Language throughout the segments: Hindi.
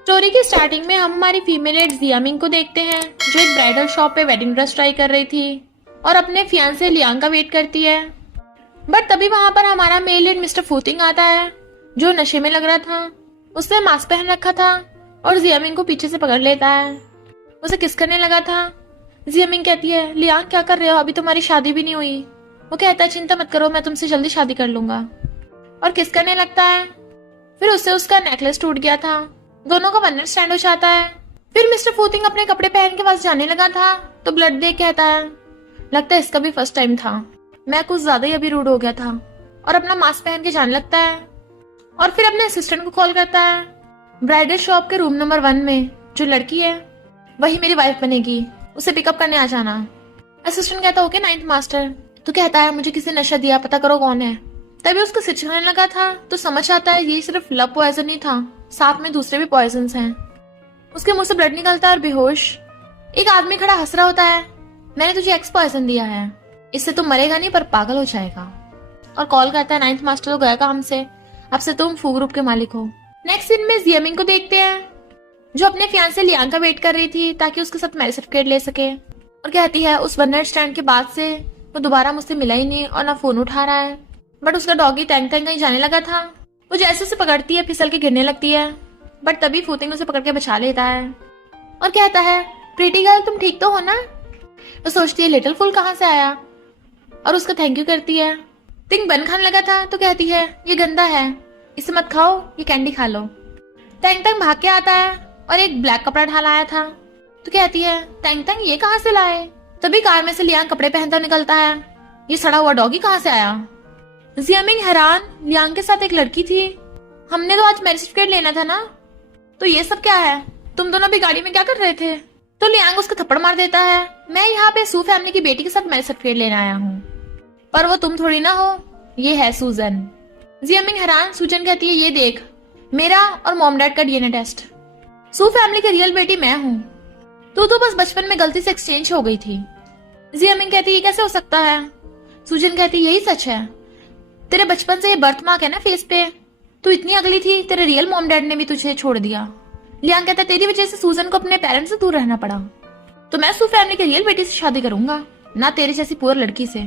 स्टोरी की स्टार्टिंग में हम हमारी फीमेल एड जियामिंग को देखते हैं, जो एक ब्राइडल शॉप पे वेडिंग ड्रेस ट्राई कर रही थी और अपने फियांसे लियांग का वेट करती है। बट तभी वहां पर हमारा मेल एड मिस्टर फूतिंग आता है, जो नशे में लग रहा था। उसने मास्क पहन रखा था और जियामिंग को पीछे से पकड़ लेता है। उसे किस करने लगा था। जियामिंग कहती है, लियांग क्या कर रहे हो, अभी तुम्हारी शादी भी नहीं हुई। वो कहता है, चिंता मत करो, मैं तुमसे जल्दी शादी कर लूंगा, और किस करने लगता है। फिर उससे उसका नेकलेस टूट गया था। दोनों का वन नाइट स्टैंड हो जाता है। फिर मिस्टर फूतिंग अपने कपड़े पहन के पास जाने लगा था तो ब्लड देख कहता है, लगता है इसका भी फर्स्ट टाइम था, मैं कुछ ज्यादा ही अभी रूड हो गया था, और अपना मास्क पहन के जाने लगता है। और फिर अपने असिस्टेंट को कॉल करता है। ब्राइडल शॉप के रूम नंबर 1 में जो लड़की है वही मेरी वाइफ बनेगी, उसे पिकअप करने आ जाना। असिस्टेंट कहता, ओके नाइन्थ मास्टर। तो कहता है, मुझे किसी नशा दिया, पता करो कौन है। तभी उसको सिर छिड़ने लगा था तो समझ आता है ये सिर्फ लव पॉइजन नहीं था, साथ में दूसरे भी पॉइजन हैं। उसके मुंह से ब्लड निकलता है और बेहोश। एक आदमी खड़ा हंस रहा होता है, मैंने तुझे एक्स पॉइजन दिया है, इससे तुम मरेगा नहीं पर पागल हो जाएगा। और कॉल करता है, नाइन्थ मास्टर तो गया काम से, अब से तुम फू ग्रुप के मालिक हो। नेक्स्ट सीन में जियामिंग को देखते हैं, जो अपने फियांसे लियांग का वेट कर रही थी ताकि उसके साथ मैरिज सर्टिफिकेट ले सके। और कहती है, उस वन नाइट स्टैंड के बाद से वो दोबारा मुझसे मिला ही नहीं और ना फोन उठा रहा है। बट उसका डॉगी टैंक टैंक कहीं जाने लगा था। वो जैसे उसे पकड़ती है फिसल के गिरने लगती है, बट तभी फूतिंग उसे पकड़ के बचा लेता है और कहता है, प्रीटी गर्ल तुम ठीक तो हो ना। तो सोचती है लिटिल फूल कहाँ से आया, और उसका थैंक यू करती है। तिंग बन खाने लगा था तो कहती है, ये गंदा है, इसे मत खाओ, ये कैंडी खा लो। टैंग टैंग भाग के आता है और एक ब्लैक कपड़ा ढाल आया था। तो कहती है, टैंग टैंग ये कहाँ से लाए। तभी कार में से लियांग कपड़े पहनता निकलता है, ये सड़ा हुआ डॉगी कहाँ से आया। जियामिंग हैरान, लियांग के साथ एक लड़की थी, हमने तो आज मैरिज सर्टिफिकेट लेना था ना, तो ये सब क्या है, तुम दोनों भी गाड़ी में क्या कर रहे थे। तो लियांग उसको थप्पड़ मार देता है, मैं यहाँ पे सू फैमिली की बेटी के साथ मैरिज सर्टिफिकेट लेने आया हूँ, पर वो तुम थोड़ी ना हो, ये है सूजन। जियामिंग हैरान, सूजन कहती है, ये देख मेरा और मॉम डैड का डीएनए टेस्ट, सू फैमिली की रियल बेटी मैं हूँ, तू तो बस बचपन में गलती से एक्सचेंज हो गई थी। जियामिंग कहती है, ये कैसे हो सकता है। सूजन कहती है, यही सच है, तेरे बचपन से ये बर्थ मार्क है ना फेस पे, तू इतनी अगली थी, तेरे रियल मॉम डैड ने भी तुझे छोड़ दिया। लियांग कहता है, तेरी वजह से सूजन को अपने पेरेंट्स से दूर रहना पड़ा, तो मैं सू फैमिली की रियल बेटी से शादी करूंगा, ना तेरे जैसी पुअर लड़की से।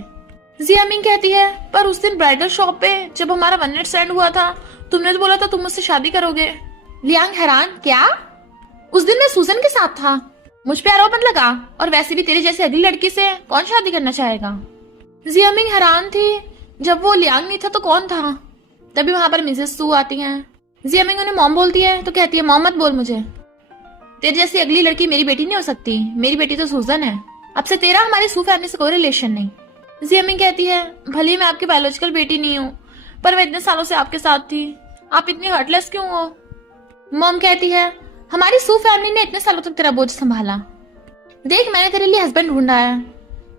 जियामिंग कहती है, पर उस दिन ब्राइडल शॉप पे जब हमारा वन नाइट स्टैंड हुआ था, तुमने तो बोला था तुम मुझसे शादी करोगे। लियांग हैरान, क्या, उस दिन मैं सूजन के साथ था, मुझ पे आरोप मत लगा, और वैसे भी तेरे जैसी अगली लड़की से कौन शादी करना चाहेगा। जियामिंग हैरान थी, जब वो लियांग नहीं था तो कौन था। तभी वहां पर मिसेस सू आती हैं। जियामिंग उन्हें मॉम बोलती है तो कहती है, मॉम मत बोल मुझे, तेरे जैसी अगली लड़की मेरी बेटी नहीं हो सकती, मेरी बेटी तो सूजन है, अब से तेरा हमारी सू फैमिली से कोई रिलेशन नहीं। जियामिंग कहती है, भले मैं आपकी बायोलॉजिकल बेटी नहीं हूँ, पर मैं इतने सालों से आपके साथ थी, आप इतनी हर्टलेस क्यों हो। मॉम कहती है, हमारी सू फैमिली ने इतने सालों तक तेरा बोझ संभाला, देख मैंने तेरे लिए हस्बैंड ढूंढा है,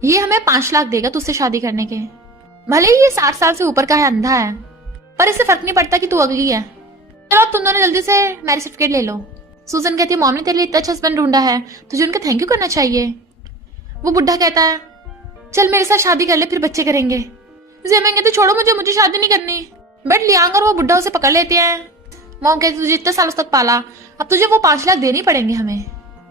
ये हमें 5 लाख देगा तुझसे शादी करने के, भले ही ये 60 साल से ऊपर का है, अंधा है, पर इससे फर्क नहीं पड़ता कि तू अगली है, चलो अब तुम दोनों जल्दी से मैरिज सर्टिफिकेट ले लो। सूजन कहती है, मॉम ने तेरे लिए इतना अच्छा हस्बैंड ढूंढा है, तुझे उनका थैंक यू करना चाहिए। वो बुढ़ा कहता है, चल मेरे साथ शादी कर ले, फिर बच्चे करेंगे। जियामिंग कहती, छोड़ो मुझे शादी नहीं करनी। बट लियांग और वो बुढ़ा उसे पकड़ लेते हैं। मॉम कहती, तुझे इतने सालों तक पाला, अब तुझे वो 5 लाख देने पड़ेंगे हमें।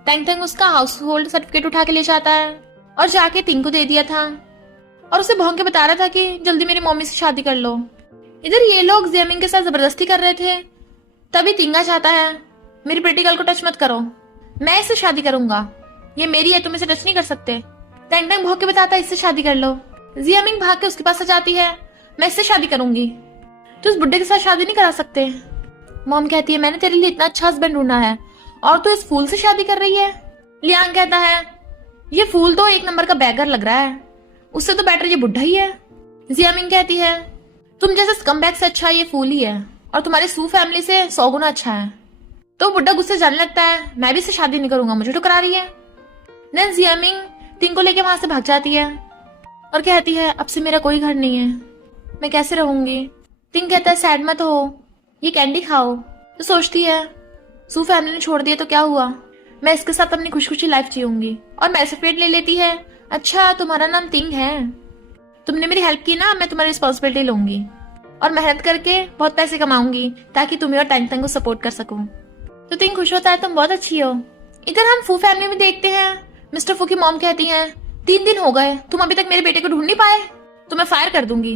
टैंग टैंग उसका हाउस होल्ड सर्टिफिकेट उठा के ले जाता है और जाके तिंग को दे दिया था, और उसे भौंक के बता रहा था कि जल्दी मेरी मम्मी से शादी कर लो। इधर ये लोग जियामिंग के साथ जबरदस्ती कर रहे थे। तभी तिंगा चाहता है, मेरी बेटी गर्ल को टच मत करो, मैं इससे शादी करूंगा, ये मेरी है, तुम इसे टच नहीं कर सकते। टैंग टैंग भौंक के बताता है, इससे शादी कर लो। जियामिंग भाग के उसके पास आ जाती है, मैं इससे शादी करूंगी, तो उस बुड्ढे के साथ शादी नहीं करा सकते। मॉम कहती है, मैंने तेरे लिए इतना अच्छा हस्बैंड ढूंढा है और तू इस फूल से शादी कर रही है। लियांग कहता है, ये फूल तो 1 नंबर का बैगर लग रहा है, उससे तो बेटर ये बुढ़ा ही है। जियामिंग कहती है, तुम जैसे स्कमबैग से अच्छा ये फूल ही है, और तुम्हारी सू फैमिली से 100 गुना अच्छा है। तो बुढ़ा गुस्से जाने लगता है, मैं भी इससे शादी नहीं करूंगा, मुझे ठुकरा रही है। देन जियामिंग तिंग को लेके वहां से भाग जाती है और कहती है, अब से मेरा कोई घर नहीं है, मैं कैसे रहूंगी। तिंग कहता है, सैड मत हो, ये कैंडी खाओ। तो सोचती है, सू फैमिली ने छोड़ दिया तो क्या हुआ, मैं इसके साथ अपनी खुशी खुशी लाइफ जीऊंगी। और मैरिज सर्टिफिकेट ले लेती है। अच्छा तुम्हारा नाम तिंग है, तुमने मेरी हेल्प की ना, मैं तुम्हारी रिस्पॉन्सिबिलिटी लूंगी और मेहनत करके बहुत पैसे कमाऊंगी ताकि तुम्हें और टैंग टैंग को सपोर्ट कर सकूं। तो तिंग खुश होता है, तुम बहुत अच्छी हो। इधर हम फू फैमिली में देखते हैं, मिस्टर फू की मॉम कहती हैं 3 दिन हो गए, तुम अभी तक मेरे बेटे को ढूंढ नहीं पाए, तो मैं फायर कर दूंगी।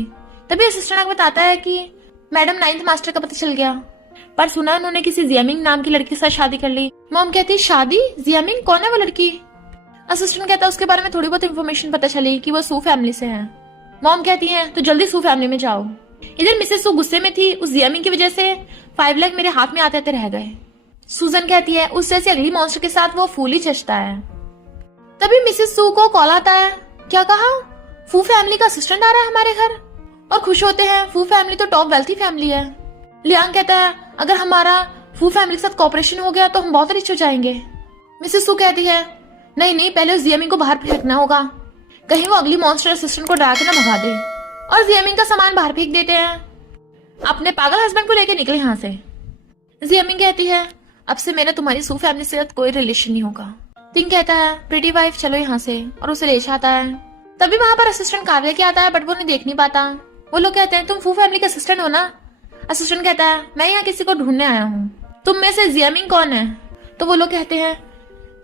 तभी असिस्टेंट आगे बताता है कि मैडम 9th मास्टर का पता चल गया, पर सुना उन्होंने किसी जियामिंग नाम की लड़की के साथ शादी कर ली। मॉम कहती है शादी? जियामिंग कौन है वो लड़की? असिस्टेंट कहता है उसके बारे में थोड़ी बहुत इन्फॉर्मेशन पता चली कि वो सू फैमिली से है। मॉम कहती है तो जल्दी सू फैमिली में जाओ। इधर मिसेस सू गुस्से में थी, उस जियामिंग की वजह से 5 लाख मेरे हाथ में आते आते रह गए। सूजन कहती है उस जैसी अगली मॉन्स्टर के साथ वो फूल ही चचता है। तभी मिसेस सू को कॉल आता है, क्या कहा? फू फैमिली का असिस्टेंट आ रहा है हमारे घर, और खुश होते हैं। फू फैमिली तो टॉप वेल्थी फैमिली है। लियांग कहता है अगर हमारा फू फैमिली के साथ कॉपरेशन हो गया तो हम बहुत रिच हो जाएंगे। मिसेस सू कहती है नहीं नहीं, पहले उस जियामिंग को बाहर फेंकना होगा, कहीं वो अगली मॉन्स्टर असिस्टेंट को डरा के ना भगा दे। और जियामिंग का सामान बाहर फेंक देते हैं। अपने पागल हस्बैंड को लेके निकले यहाँ से। जियामिंग कहती है अब से मेरा तुम्हारी सू फैमिली से कोई रिलेशन नहीं होगा। तिंग कहता है प्रिटी वाइफ चलो यहाँ से, और उसे ले जाता है। तभी वहां पर असिस्टेंट कार लेके आता है, बट वो उन्हें देख नहीं पाता। वो लोग कहते हैं तुम फू फैमिली का असिस्टेंट हो ना? असिस्टेंट कहता है मैं यहाँ किसी को ढूंढने आया हूँ, तुम में से जियामिंग कौन है? तो वो लोग कहते हैं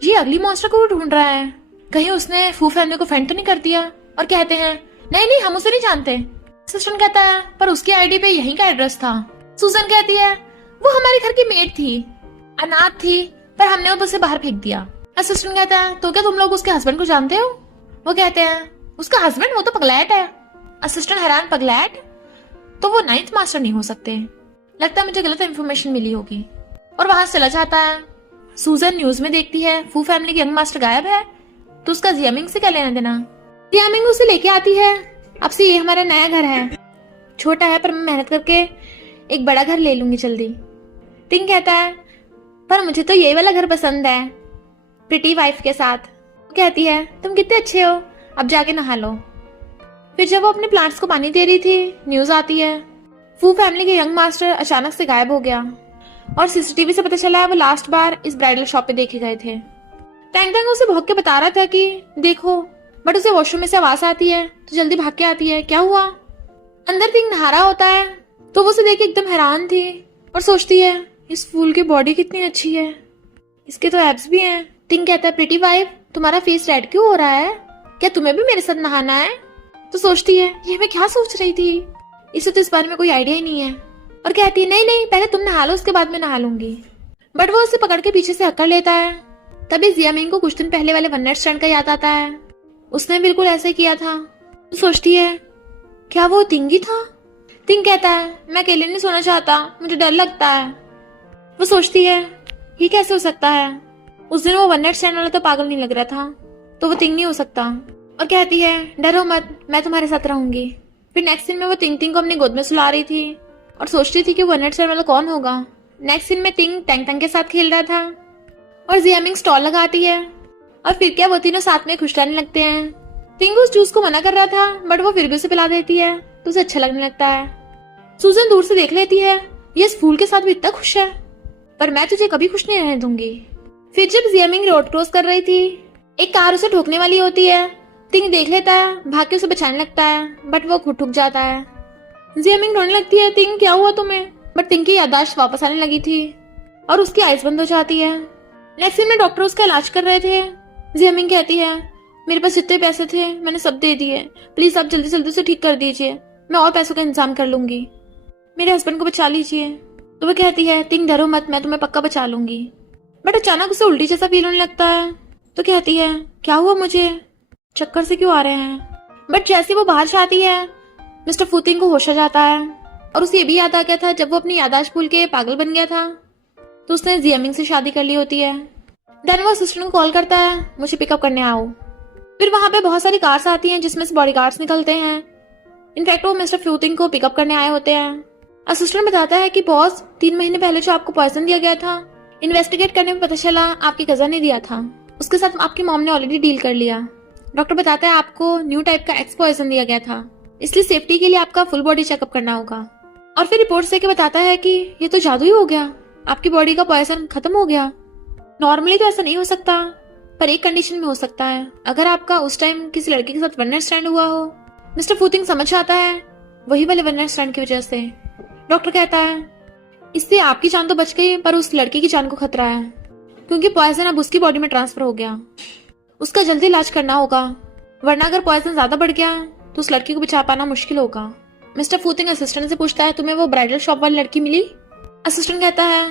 ये अगली मॉन्स्टर को ढूंढ रहा है, कहीं उसने फू फैमिली को फेंड तो नहीं कर दिया। और कहते हैं नहीं नहीं, हम उसे नहीं जानते। असिस्टेंट कहता है पर उसकी आईडी पे यहीं का एड्रेस था। सूजन कहती है वो हमारे घर की मेड थी, अनाथ थी, पर हमने उसे बाहर फेंक दिया। असिस्टेंट कहता है तो क्या तुम लोग उसके हस्बैंड को जानते हो? वो कहते हैं उसका हस्बैंड वो तो पगलैट है। असिस्टेंट हैरान, पगलैट? तो वो 9th मास्टर नहीं हो सकते, लगता है मुझे गलत इन्फॉर्मेशन मिली होगी। और वहां से चला जाता है। सूजन न्यूज में देखती है फू फैमिली के यंग मास्टर गायब है, तो उसका जियामिंग से क्या लेना देना। जियामिंग उसे लेके आती है, अब से ये हमारा नया घर है, छोटा है पर मैं मेहनत करके एक बड़ा घर ले लूंगी जल्दी। टिंग कहता है पर मुझे तो ये वाला घर पसंद है, प्रिटी वाइफ के साथ। कहती है तुम कितने अच्छे हो, अब जाके नहा लो। फिर जब वो अपने प्लांट्स को पानी दे रही थी, न्यूज आती है फू फैमिली के यंग मास्टर अचानक से गायब हो गया, और सीसीटीवी से पता चला है वो लास्ट बार इस ब्राइडल शॉप पे देखे गए थे। टैंग टैंग उसे भौंक के बता रहा था कि देखो, बट उसे वॉशरूम में से आवाज आती है तो जल्दी भाग के आती है। क्या हुआ? अंदर थिंग नहा रहा होता है, तो वो उसे देख के एकदम हैरान थी और सोचती है इस फूल की बॉडी कितनी अच्छी है, इसके तो एब्स भी हैं। टिंग कहता है प्रिटी वाइफ तुम्हारा फेस रेड क्यों हो रहा है, क्या तुम्हें भी मेरे साथ नहाना है? तो सोचती है ये मैं क्या सोच रही थी, इसे तो इस बारे में कोई आइडिया ही नहीं है। और कहती है नहीं नहीं, पहले तुम नहा लो, उसके बाद मैं नहा लूंगी। बट वो उसे पकड़ के पीछे से हक्कर लेता है। तभी जियामिंग को कुछ दिन पहले वाले वन नाइट स्टैंड का याद आता है, उसने बिल्कुल ऐसे किया था। तो सोचती है क्या वो तिंगी था? तिंग कहता है मैं अकेले नहीं सोना चाहता, मुझे डर लगता है। वो सोचती है ये कैसे हो सकता है, उस दिन वो वन नाइट स्टैंड वाला तो पागल नहीं लग रहा था, तो वो तिंग नहीं हो सकता। और कहती है डरो मत, मैं तुम्हारे साथ रहूंगी। फिर नेक्स्ट सीन में वो तिंग तिंग को अपनी गोद में सुला रही थी और सोचती थी कि वन नाइट स्टैंड वाला कौन होगा। नेक्स्ट सीन में तिंग टैंग टैंग के साथ खेल रहा था और जियामिंग स्टॉल लगाती है, और फिर क्या वो तीनों साथ में खुश रहने लगते हैं। तिंग उस जूस को मना कर रहा था, बट वो फिर भी उसे पिला देती है तो उसे अच्छा लगने लगता है। सूजन दूर से देख लेती है ये इस फूल के साथ भी इतना खुश है, पर मैं तुझे कभी खुश नहीं रहने दूंगी। फिर जब जियामिंग रोड क्रॉस कर रही थी, एक कार उसे ठोकने वाली होती है। तिंग देख लेता है, भाग के उसे बचाने लगता है, बट वो खुद ठुक जाता है। जियामिंग रोने लगती है तिंग क्या हुआ तुम्हें? बट तिंग की याददाश्त वापस आने लगी थी और उसकी आइज बंद हो जाती है। नेक्स्ट सीन में डॉक्टर उसका इलाज कर रहे थे। जियामिंग कहती है मेरे पास जितने पैसे थे मैंने सब दे दिए, प्लीज आप जल्दी जल्दी से ठीक कर दीजिए, मैं और पैसों का इंतजाम कर लूंगी, मेरे हस्बैंड को बचा लीजिए। तो वो कहती है तिंग डरो मत, मैं तुम्हें पक्का बचा लूंगी। बट अचानक उसे उल्टी जैसा फील होने लगता है, तो कहती है क्या हुआ, मुझे चक्कर से क्यों आ रहे हैं? बट जैसे वो बाहर से आती है मिस्टर फूतिंग को होश आ जाता है, और उसे ये भी याद आ गया था जब वो अपनी याददाश्त भूल के पागल बन गया था तो उसने जियामिंग से शादी कर ली होती है। देन वो असिस्टेंट को कॉल करता है मुझे पिकअप करने आओ। फिर वहां पे बहुत सारी कार्स आती हैं जिसमें से बॉडीगार्ड्स निकलते हैं। इनफैक्ट वो मिस्टर फ्यूतिंग को पिकअप करने आए होते हैं। असिस्टेंट बताता है कि बॉस 3 महीने पहले जो आपको पॉइजन दिया गया था, इन्वेस्टिगेट करने में पता चला आपकी कजन ने दिया था, उसके साथ आपकी मॉम ने ऑलरेडी डील कर लिया। डॉक्टर बताता है आपको न्यू टाइप का एक्स पॉइजन दिया गया था, इसलिए सेफ्टी के लिए आपका फुल बॉडी चेकअप करना होगा। और फिर रिपोर्ट से बताता है कि ये तो जादू ही हो गया, आपकी बॉडी का पॉइजन खत्म हो गया। नॉर्मली तो ऐसा नहीं हो सकता, पर एक कंडीशन में हो सकता है, अगर आपका उस टाइम किसी लड़के के साथ वन नाइट स्टैंड हुआ हो। मिस्टर फूतिंग समझ आता है वही वाले वन नाइट स्टैंड की वजह से। डॉक्टर कहता है इससे आपकी जान तो बच गई पर उस लड़की की जान को खतरा है, क्योंकि पॉइजन अब उसकी बॉडी में ट्रांसफर हो गया। उसका जल्दी इलाज करना होगा, वरना अगर पॉइजन ज्यादा बढ़ गया तो उस लड़की को बचा पाना मुश्किल होगा। मिस्टर फूतिंग असिस्टेंट से पूछता है, तुम्हें वो ब्राइडल शॉप वाली लड़की मिली? असिस्टेंट कहता है,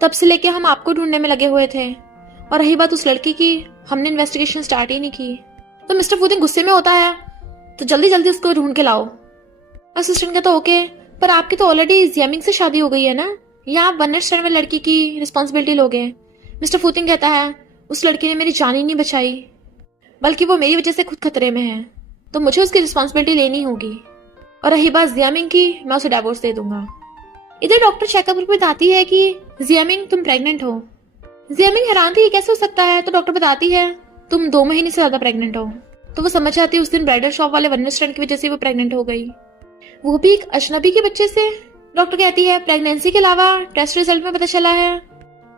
तब से लेके हम आपको ढूंढने में लगे हुए थे, और रही बात उस लड़की की, हमने इन्वेस्टिगेशन स्टार्ट ही नहीं की। तो मिस्टर फूतिंग गुस्से में होता है, तो जल्दी जल्दी उसको ढूंढ के लाओ। असिस्टेंट कहता है, ओके, पर आपकी तो ऑलरेडी जियामिंग से शादी हो गई है ना, या आप वन नाइट स्टैंड में लड़की की रिस्पॉन्सिबिलिटी लोगे? मिस्टर फूतिंग कहता है, उस लड़की ने मेरी जान ही नहीं बचाई, बल्कि वो मेरी वजह से खुद खतरे में है, तो मुझे उसकी रिस्पॉन्सिबिलिटी लेनी होगी। और रही बात जियामिंग की, मैं उसे डिवोर्स दे दूंगा। इधर डॉक्टर चेकअप में बताती है कि जियामिंग तुम प्रेग्नेंट हो। जियामिंग हैरान थी, कैसे हो सकता है? तो डॉक्टर बताती है, तुम 2 महीने से ज्यादा प्रेग्नेंट हो। तो वो समझ जाती है उस दिन ब्राइडल शॉप वाले वन नाइट स्टैंड की वजह से वो प्रेग्नेंट हो गई, वो भी एक अजनबी के बच्चे से। डॉक्टर कहती है, प्रेगनेंसी के अलावा टेस्ट रिजल्ट में पता चला है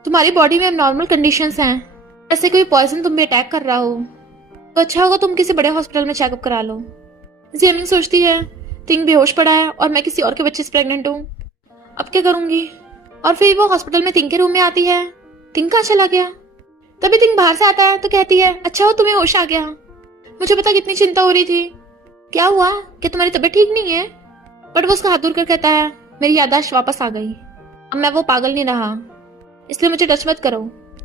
तुम्हारी बॉडी में नॉर्मल कंडीशंस हैं, ऐसे कोई पॉइजन तुम पे अटैक कर रहा हो, तो अच्छा होगा तुम किसी बड़े हॉस्पिटल में चेकअप करा लो। जियामिंग सोचती है, तिंग बेहोश पड़ा है और मैं किसी और के बच्चे से प्रेग्नेंट हूँ, अब क्या करूंगी? और फिर वो हॉस्पिटल में तिंग के रूम में आती है। तिंग कहाँ चला गया? तभी तिंग बाहर से आता है तो कहती है, अच्छा हो तुम्हें होश आ गया, मुझे पता कितनी चिंता हो रही थी, क्या हुआ, क्या तुम्हारी तबीयत ठीक नहीं है? बट वो उसका हाथ दूर कर कहता है, मेरी याददाश्त वापस आ गई, अब मैं वो पागल नहीं रहा, इसलिए मुझे टच मत करो।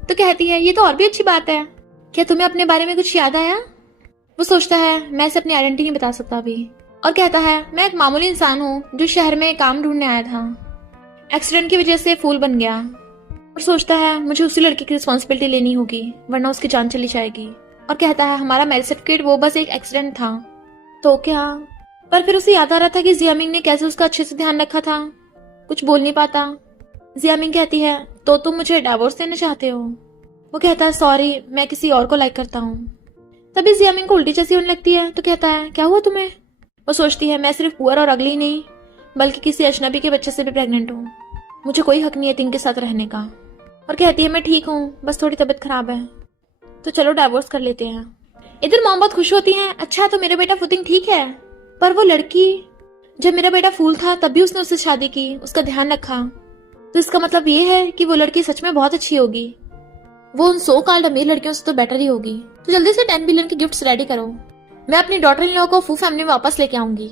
तो कहती है, ये तो और भी अच्छी बात है, क्या तुम्हें अपने बारे में कुछ याद आया? वो सोचता है, मैं इसे अपनी आइडेंटिटी नहीं बता सकता अभी, और कहता है, मैं एक मामूली इंसान हूँ जो शहर में काम ढूंढने आया था, एक्सीडेंट की वजह से फूल बन गया। और सोचता है, मुझे उसी लड़की की रिस्पॉन्सिबिलिटी लेनी होगी, वरना उसकी जान चली जाएगी। और कहता है, हमारा मैरिज सर्टिफिकेट वो बस एक एक्सीडेंट था, तो क्या? पर फिर उसे याद आ रहा था कि जियामिंग ने कैसे उसका अच्छे से ध्यान रखा था। कुछ बोल नहीं पाता। जियामिंग कहती है, तो तुम मुझे डिवोर्स देना चाहते हो? वो कहता है, सॉरी, मैं किसी और को लाइक करता हूँ। तभी जियामिंग को उल्टी जैसी होने लगती है, तो कहता है, क्या हुआ तुम्हें? वो सोचती है, मैं सिर्फ पुअर और अगली नहीं, बल्कि किसी अजनबी के बच्चे से भी प्रेग्नेंट हूँ, मुझे कोई हक नहीं है तिंग के साथ रहने का। और कहती है, मैं ठीक हूँ, बस थोड़ी तबीयत खराब है, तो चलो डिवोर्स कर लेते हैं। इधर मॉम बहुत खुश होती है, अच्छा तो मेरा बेटा फुतिंग ठीक है। पर वो लड़की, जब मेरा बेटा फूल था तब भी उसने उससे शादी की, उसका ध्यान रखा, तो इसका मतलब ये है कि वो लड़की सच में बहुत अच्छी होगी, वो उन सो कॉल्ड अमीर लड़कियों से तो बेटर ही होगी। तो जल्दी से 10 बिलियन की गिफ्ट्स रेडी करो, मैं अपनी डॉटर इन लॉ को फू फैमिली में वापस लेके आऊंगी।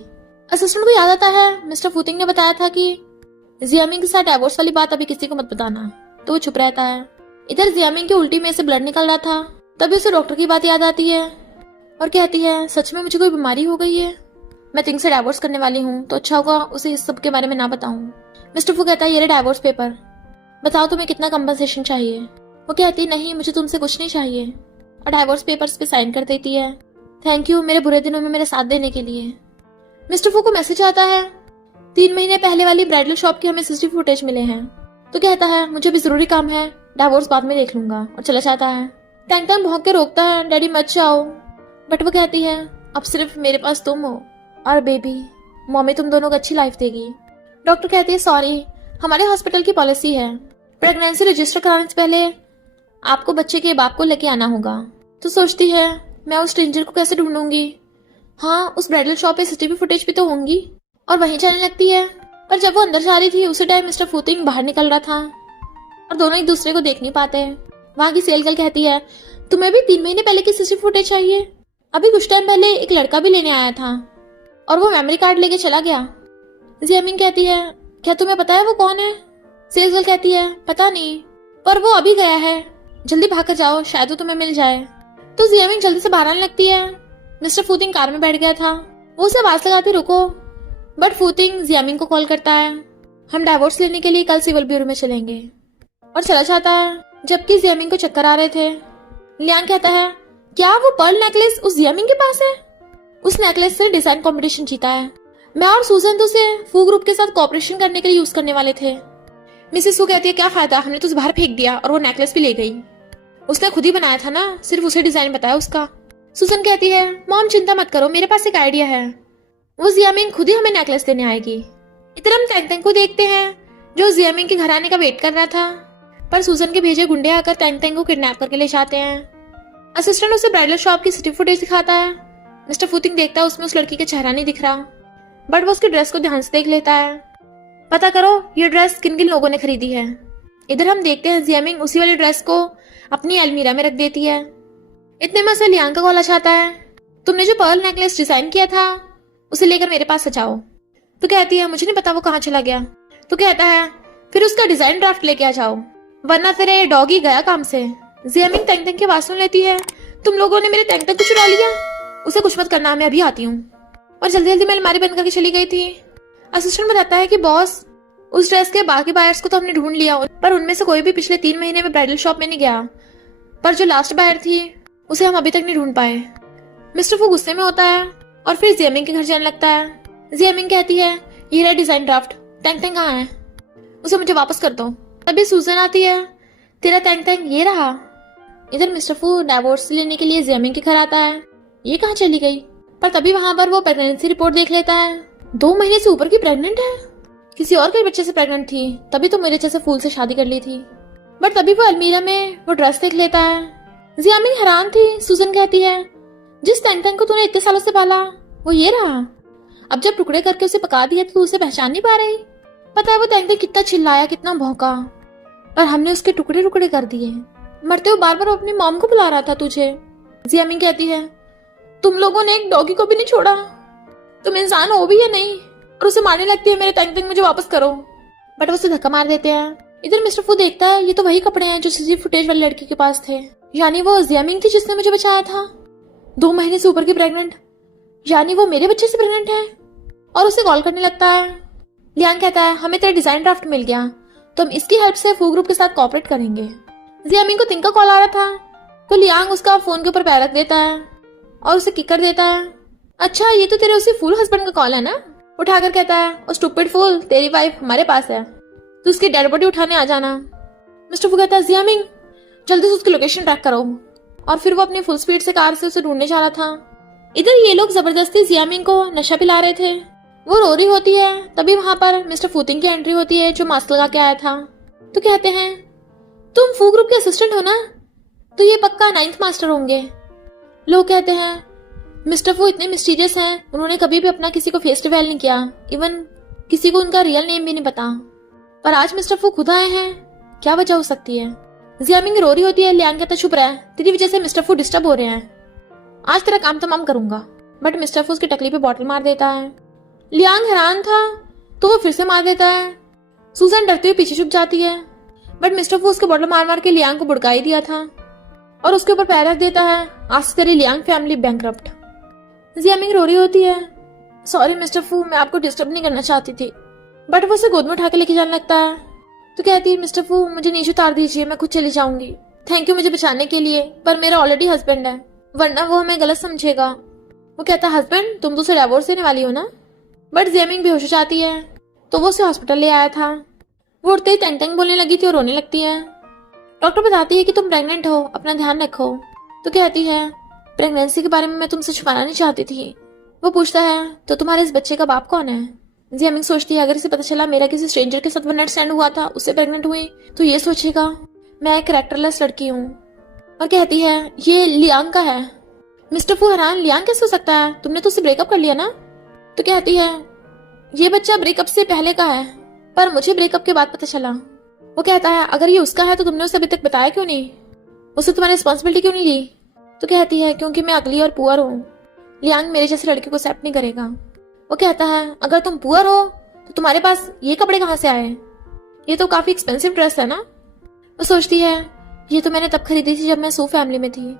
असिस्टेंट को याद आता है, मिस्टर फुतिंग ने बताया था कि जियामिंग के साथ डिवोर्स वाली बात अभी किसी को मत बताना, तो वो चुप रहता है। इधर जियामिंग की उल्टी में से ब्लड निकल रहा था, तभी उसे डॉक्टर की बात याद आती है और कहती है, सच में मुझे कोई बीमारी हो गई है, मैं तिंग से डिवोर्स करने वाली हूँ, तो अच्छा होगा उसे इस सब के बारे में ना बताऊं। मिस्टर फू कहता है, ये डिवोर्स पेपर, बताओ तुम्हें कितना कंपनसेशन चाहिए? वो कहती है, नहीं मुझे तुमसे कुछ नहीं चाहिए, और डिवोर्स पेपर्स पे साइन कर देती है। थैंक यू मेरे बुरे दिनों में मेरे साथ देने के लिए। मिस्टर फू को मैसेज आता है, 3 महीने पहले वाली ब्राइडल शॉप की हमें सीसीटीवी फुटेज मिले हैं। तो कहता है, मुझे भी जरूरी काम है, डिवोर्स बाद में देख लूंगा, और चला जाता है। टैंग टैंग भौंक के रोकता है, डैडी मत जाओ, बट वो कहती है, अब सिर्फ मेरे पास तुम हो और बेबी, मम्मी तुम दोनों को अच्छी लाइफ देगी। डॉक्टर कहती है, सॉरी, हमारे हॉस्पिटल की पॉलिसी है, प्रेगनेंसी रजिस्टर कराने से पहले आपको बच्चे के बाप को लेके आना होगा। तो सोचती है, मैं उस स्ट्रेंजर को कैसे ढूंढूंगी? हाँ, उस ब्राइडल शॉप पे सीसीटीवी फुटेज भी तो होंगी, और वहीं जाने लगती है। पर जब वो अंदर जा रही थी उसी टाइम मिस्टर फूतिंग बाहर निकल रहा था, और दोनों एक दूसरे को देख नहीं पाते। वहां की सेल गर्ल कहती है, तुम्हें भी 3 महीने पहले की सीसीटीवी फुटेज चाहिए? अभी कुछ टाइम पहले एक लड़का भी लेने आया था और वो मेमोरी कार्ड लेके चला गया। जियामिंग कहती है, क्या तुम्हें पता है वो कौन है? सेल गर्ल कहती है, पता नहीं, पर वो अभी गया है, जल्दी भाग कर जाओ, शायद वो तुम्हें मिल जाए। तो जियामिंग जल्दी से बाहर आने लगती है। मिस्टर फूतिंग कार में बैठ गया था, वो उसे आवाज लगाती, रुको, बट फूतिंग जियामिंग को कॉल करता है, हम डिवोर्स लेने के लिए कल सिविल ब्यूरो में चलेंगे, और चला जाता है। जबकि जियामिंग को चक्कर आ रहे थे। लियांग कहता है, क्या वो पर्ल नेकलेस उस जियामिंग के पास है? उस नेकलेस से डिजाइन कंपटीशन जीता है, मैं और सूजन तो उसे फू ग्रुप के साथ कोऑपरेशन करने के लिए यूज करने वाले थे। मिसेस सू कहती है, क्या फायदा, हमने तो उसे बाहर फेंक दिया और वो नेकलेस भी ले गई, उसने खुद ही बनाया था ना, सिर्फ उसे डिजाइन बताया उसका। सूजन कहती है, मॉम चिंता मत करो, मेरे पास एक आइडिया है, वो जियामिंग खुद ही हमें नेकलेस देने आएगी। इधर हम टैंग टैंग को देखते हैं जो जियामिंग के घर आने का वेट कर रहा था, पर सूजन के भेजे गुंडे आकर टैंग टैंग को किडनैप करके ले जाते हैं। असिस्टेंट उसे ब्राइडल शॉप की सीसीटीवी फुटेज दिखाता है। मिस्टर फूतिंग देखता है उसमें उस लड़की का चेहरा नहीं दिख रहा, बट वो उसकी ड्रेस को ध्यान से देख लेता है। पता करो ये ड्रेस किन किन लोगों ने खरीदी है। इधर हम देखते हैं जियामिंग उसी वाली ड्रेस को अपनी अलमीरा में रख देती है। इतने में उसे लियांग का कॉल आता है, तुमने जो पर्ल नेकलेस डिजाइन किया था उसे लेकर मेरे पास सजाओ। तो कहती है मुझे नहीं पता वो कहाँ चला गया। तो कहता है फिर उसका डिजाइन ड्राफ्ट लेके आ जाओ, वरना तेरा ये डॉगी गया काम से। जियामिंग तंग तंग की आवाज सुन लेती है, तुम लोगों ने मेरे तंग तंग को चुरा लिया। उसे कुछ मत करना, मैं अभी आती हूँ। और जल्दी जल्दी मैं अलमारी बंद करके चली गई थी। असिस्टेंट बताता है कि बॉस उस ड्रेस के बाकी बायर्स को तो हमने ढूंढ लिया, पर उनमें से कोई भी पिछले 3 महीने में ब्राइडल शॉप में नहीं गया, पर जो लास्ट बायर थी उसे हम अभी तक नहीं ढूंढ पाए। मिस्टर फू गुस्से में होता है और फिर जियामिंग के घर जाने लगता है। जियामिंग कहती है ये रहा डिजाइन ड्राफ्ट, टैंग टैंग कहाँ है, उसे मुझे वापस कर दो। तभी सूजन आती है, तेरा टैंग टैंग ये रहा। इधर मिस्टर फू डाइवोर्स लेने के लिए जियामिंग के घर आता है, ये कहाँ चली गई। पर तभी वहां पर वो प्रेगनेंसी रिपोर्ट देख लेता है, 2 महीने से ऊपर की प्रेग्नेंट है, किसी और के बच्चे से प्रेग्नेंट थी, तभी तो मेरे जैसे फूल से शादी कर ली थी। बट तभी वो अलमीरा में वो ड्रेस देख लेता है। जियामिंग हैरान थी। सूजन कहती है जिस टैंग टैंग को तूने इतने सालों से पाला वो ये रहा, अब जब टुकड़े करके उसे पका दिया तो तू उसे पहचान नहीं पा रही। पता है वो टैंग टैंग कितना चिल्लाया, कितना भौंका, और हमने उसके टुकड़े टुकड़े कर दिए। मरते हुए बार बार अपनी मॉम को बुला रहा था तुझे। जियामिंग कहती है तुम लोगों ने एक डॉगी को भी नहीं छोड़ा, तुम इंसान हो भी या नहीं। और उसे मारने लगती है, मेरे टैंग टैंग मुझे वापस करो। बट वो उसे धक्का मार देते हैं। इधर मिस्टर फू देखता है ये तो वही कपड़े हैं जो सीसी फुटेज वाली लड़की के पास थे, यानी वो जियामिंग थी जिसने मुझे बचाया था। 2 महीने से ऊपर की प्रेग्नेंट, यानी वो मेरे बच्चे से प्रेग्नेंट है। और उसे कॉल करने लगता है। लियांग कहता है हमें तेरा डिजाइन ड्राफ्ट मिल गया, तो हम इसकी हेल्प से फू ग्रुप के साथ कोऑपरेट करेंगे। जियामिंग को तिंग का कॉल आ रहा था, तो लियांग उसका फोन के ऊपर पैर रख देता है और उसे किक कर देता है। अच्छा ये तो तेरे उसी फूल हस्बैंड का कॉल है ना। उठाकर कहता है ओ स्टूपिड फूल, तेरी वाइफ हमारे पास है, तू उसकी डेड बॉडी उठाने आ जाना। मिस्टर फू कहता है जियामिंग जल्दी से उसकी लोकेशन ट्रैक करो। और फिर वो अपनी फुल स्पीड से कार से उसे ढूंढने जा रहा था। इधर ये लोग जबरदस्ती जियामिंग को नशा पिला रहे थे। वो रो रही होती है, तभी वहां पर मिस्टर फूतिंग की एंट्री होती है जो मास्क लगा के आया था। तो कहते हैं तुम फू ग्रुप के असिस्टेंट हो ना, तो ये पक्का 9th मास्टर होंगे। लोग कहते हैं मिस्टर फू इतने मिस्टीरियस हैं, उन्होंने कभी भी अपना किसी को फेस रिवील नहीं किया, इवन किसी को उनका रियल नेम भी नहीं पता। पर आज मिस्टर फू खुद आए हैं, क्या वजह हो सकती है। जियामिंग रो रही होती है। लियांग कहता चुप रहा, तेरी वजह से मिस्टर फू डिस्टर्ब हो रहे हैं, आज तेरा काम तमाम करूंगा। बट मिस्टर फू उसकी टकली पे बॉटल मार देता है। लियांग हैरान था तो वो फिर से मार देता है। सूजन डरते हुए पीछे छुप जाती है, बट मिस्टर फू उसके बॉटल मार मार के लियांग को भड़का ही दिया था और उसके ऊपर पैर रख देता है, आज से तेरी लियांग फैमिली बैंकरप्ट। जियामिंग रो रही होती है, सॉरी मिस्टर फू, मैं आपको डिस्टर्ब नहीं करना चाहती थी। बट वो उसे गोद में उठा के लेके जाने लगता है। तो कहती है मिस्टर फू मुझे नीचे उतार दीजिए, मैं खुद चली जाऊंगी, थैंक यू मुझे बचाने के लिए, पर मेरा ऑलरेडी हस्बैंड है, वरना वो हमें गलत समझेगा। वो कहता है हस्बैंड, तुम तो उसे डिवोर्स देने वाली हो ना। बट जियामिंग बेहोश हो जाती है, तो वो उसे हॉस्पिटल ले आया था। वो उठते ही टैंग टैंग बोलने लगी थी और रोने लगती है। डॉक्टर बताती है कि तुम प्रेग्नेंट हो, अपना ध्यान रखो। तो कहती है प्रेगनेंसी के बारे में मैं तुमसे छुपाना नहीं चाहती थी। वो पूछता है तो तुम्हारे इस बच्चे का बाप कौन है। जियामिंग सोचती है अगर इसे पता चला मेरा किसी स्ट्रेंजर के साथ वन नाइट स्टैंड हुआ था, उससे प्रेग्नेंट हुई, तो ये सोचेगा मैं एक कैरेक्टरलेस लड़की हूँ। और कहती है ये लियांग का है। मिस्टर फू हैरान, लियांग कैसे हो सकता है, तुमने तो उससे ब्रेकअप कर लिया ना। तो कहती है ये बच्चा ब्रेकअप से पहले का है, पर मुझे ब्रेकअप के बाद पता चला। वो कहता है अगर ये उसका है तो तुमने उसे अभी तक बताया क्यों नहीं, उसे तुम्हारी रिस्पॉन्सिबिलिटी क्यों नहीं ली। तो कहती है क्योंकि मैं अगली और पुअर हूँ, लियांग मेरे जैसे लड़के को एक्सेप्ट नहीं करेगा। वो कहता है अगर तुम पुअर हो तो तुम्हारे पास ये कपड़े कहाँ से आए, ये तो काफी एक्सपेंसिव ड्रेस है ना। वो सोचती है ये तो मैंने तब खरीदी थी जब मैं सू फैमिली में थी,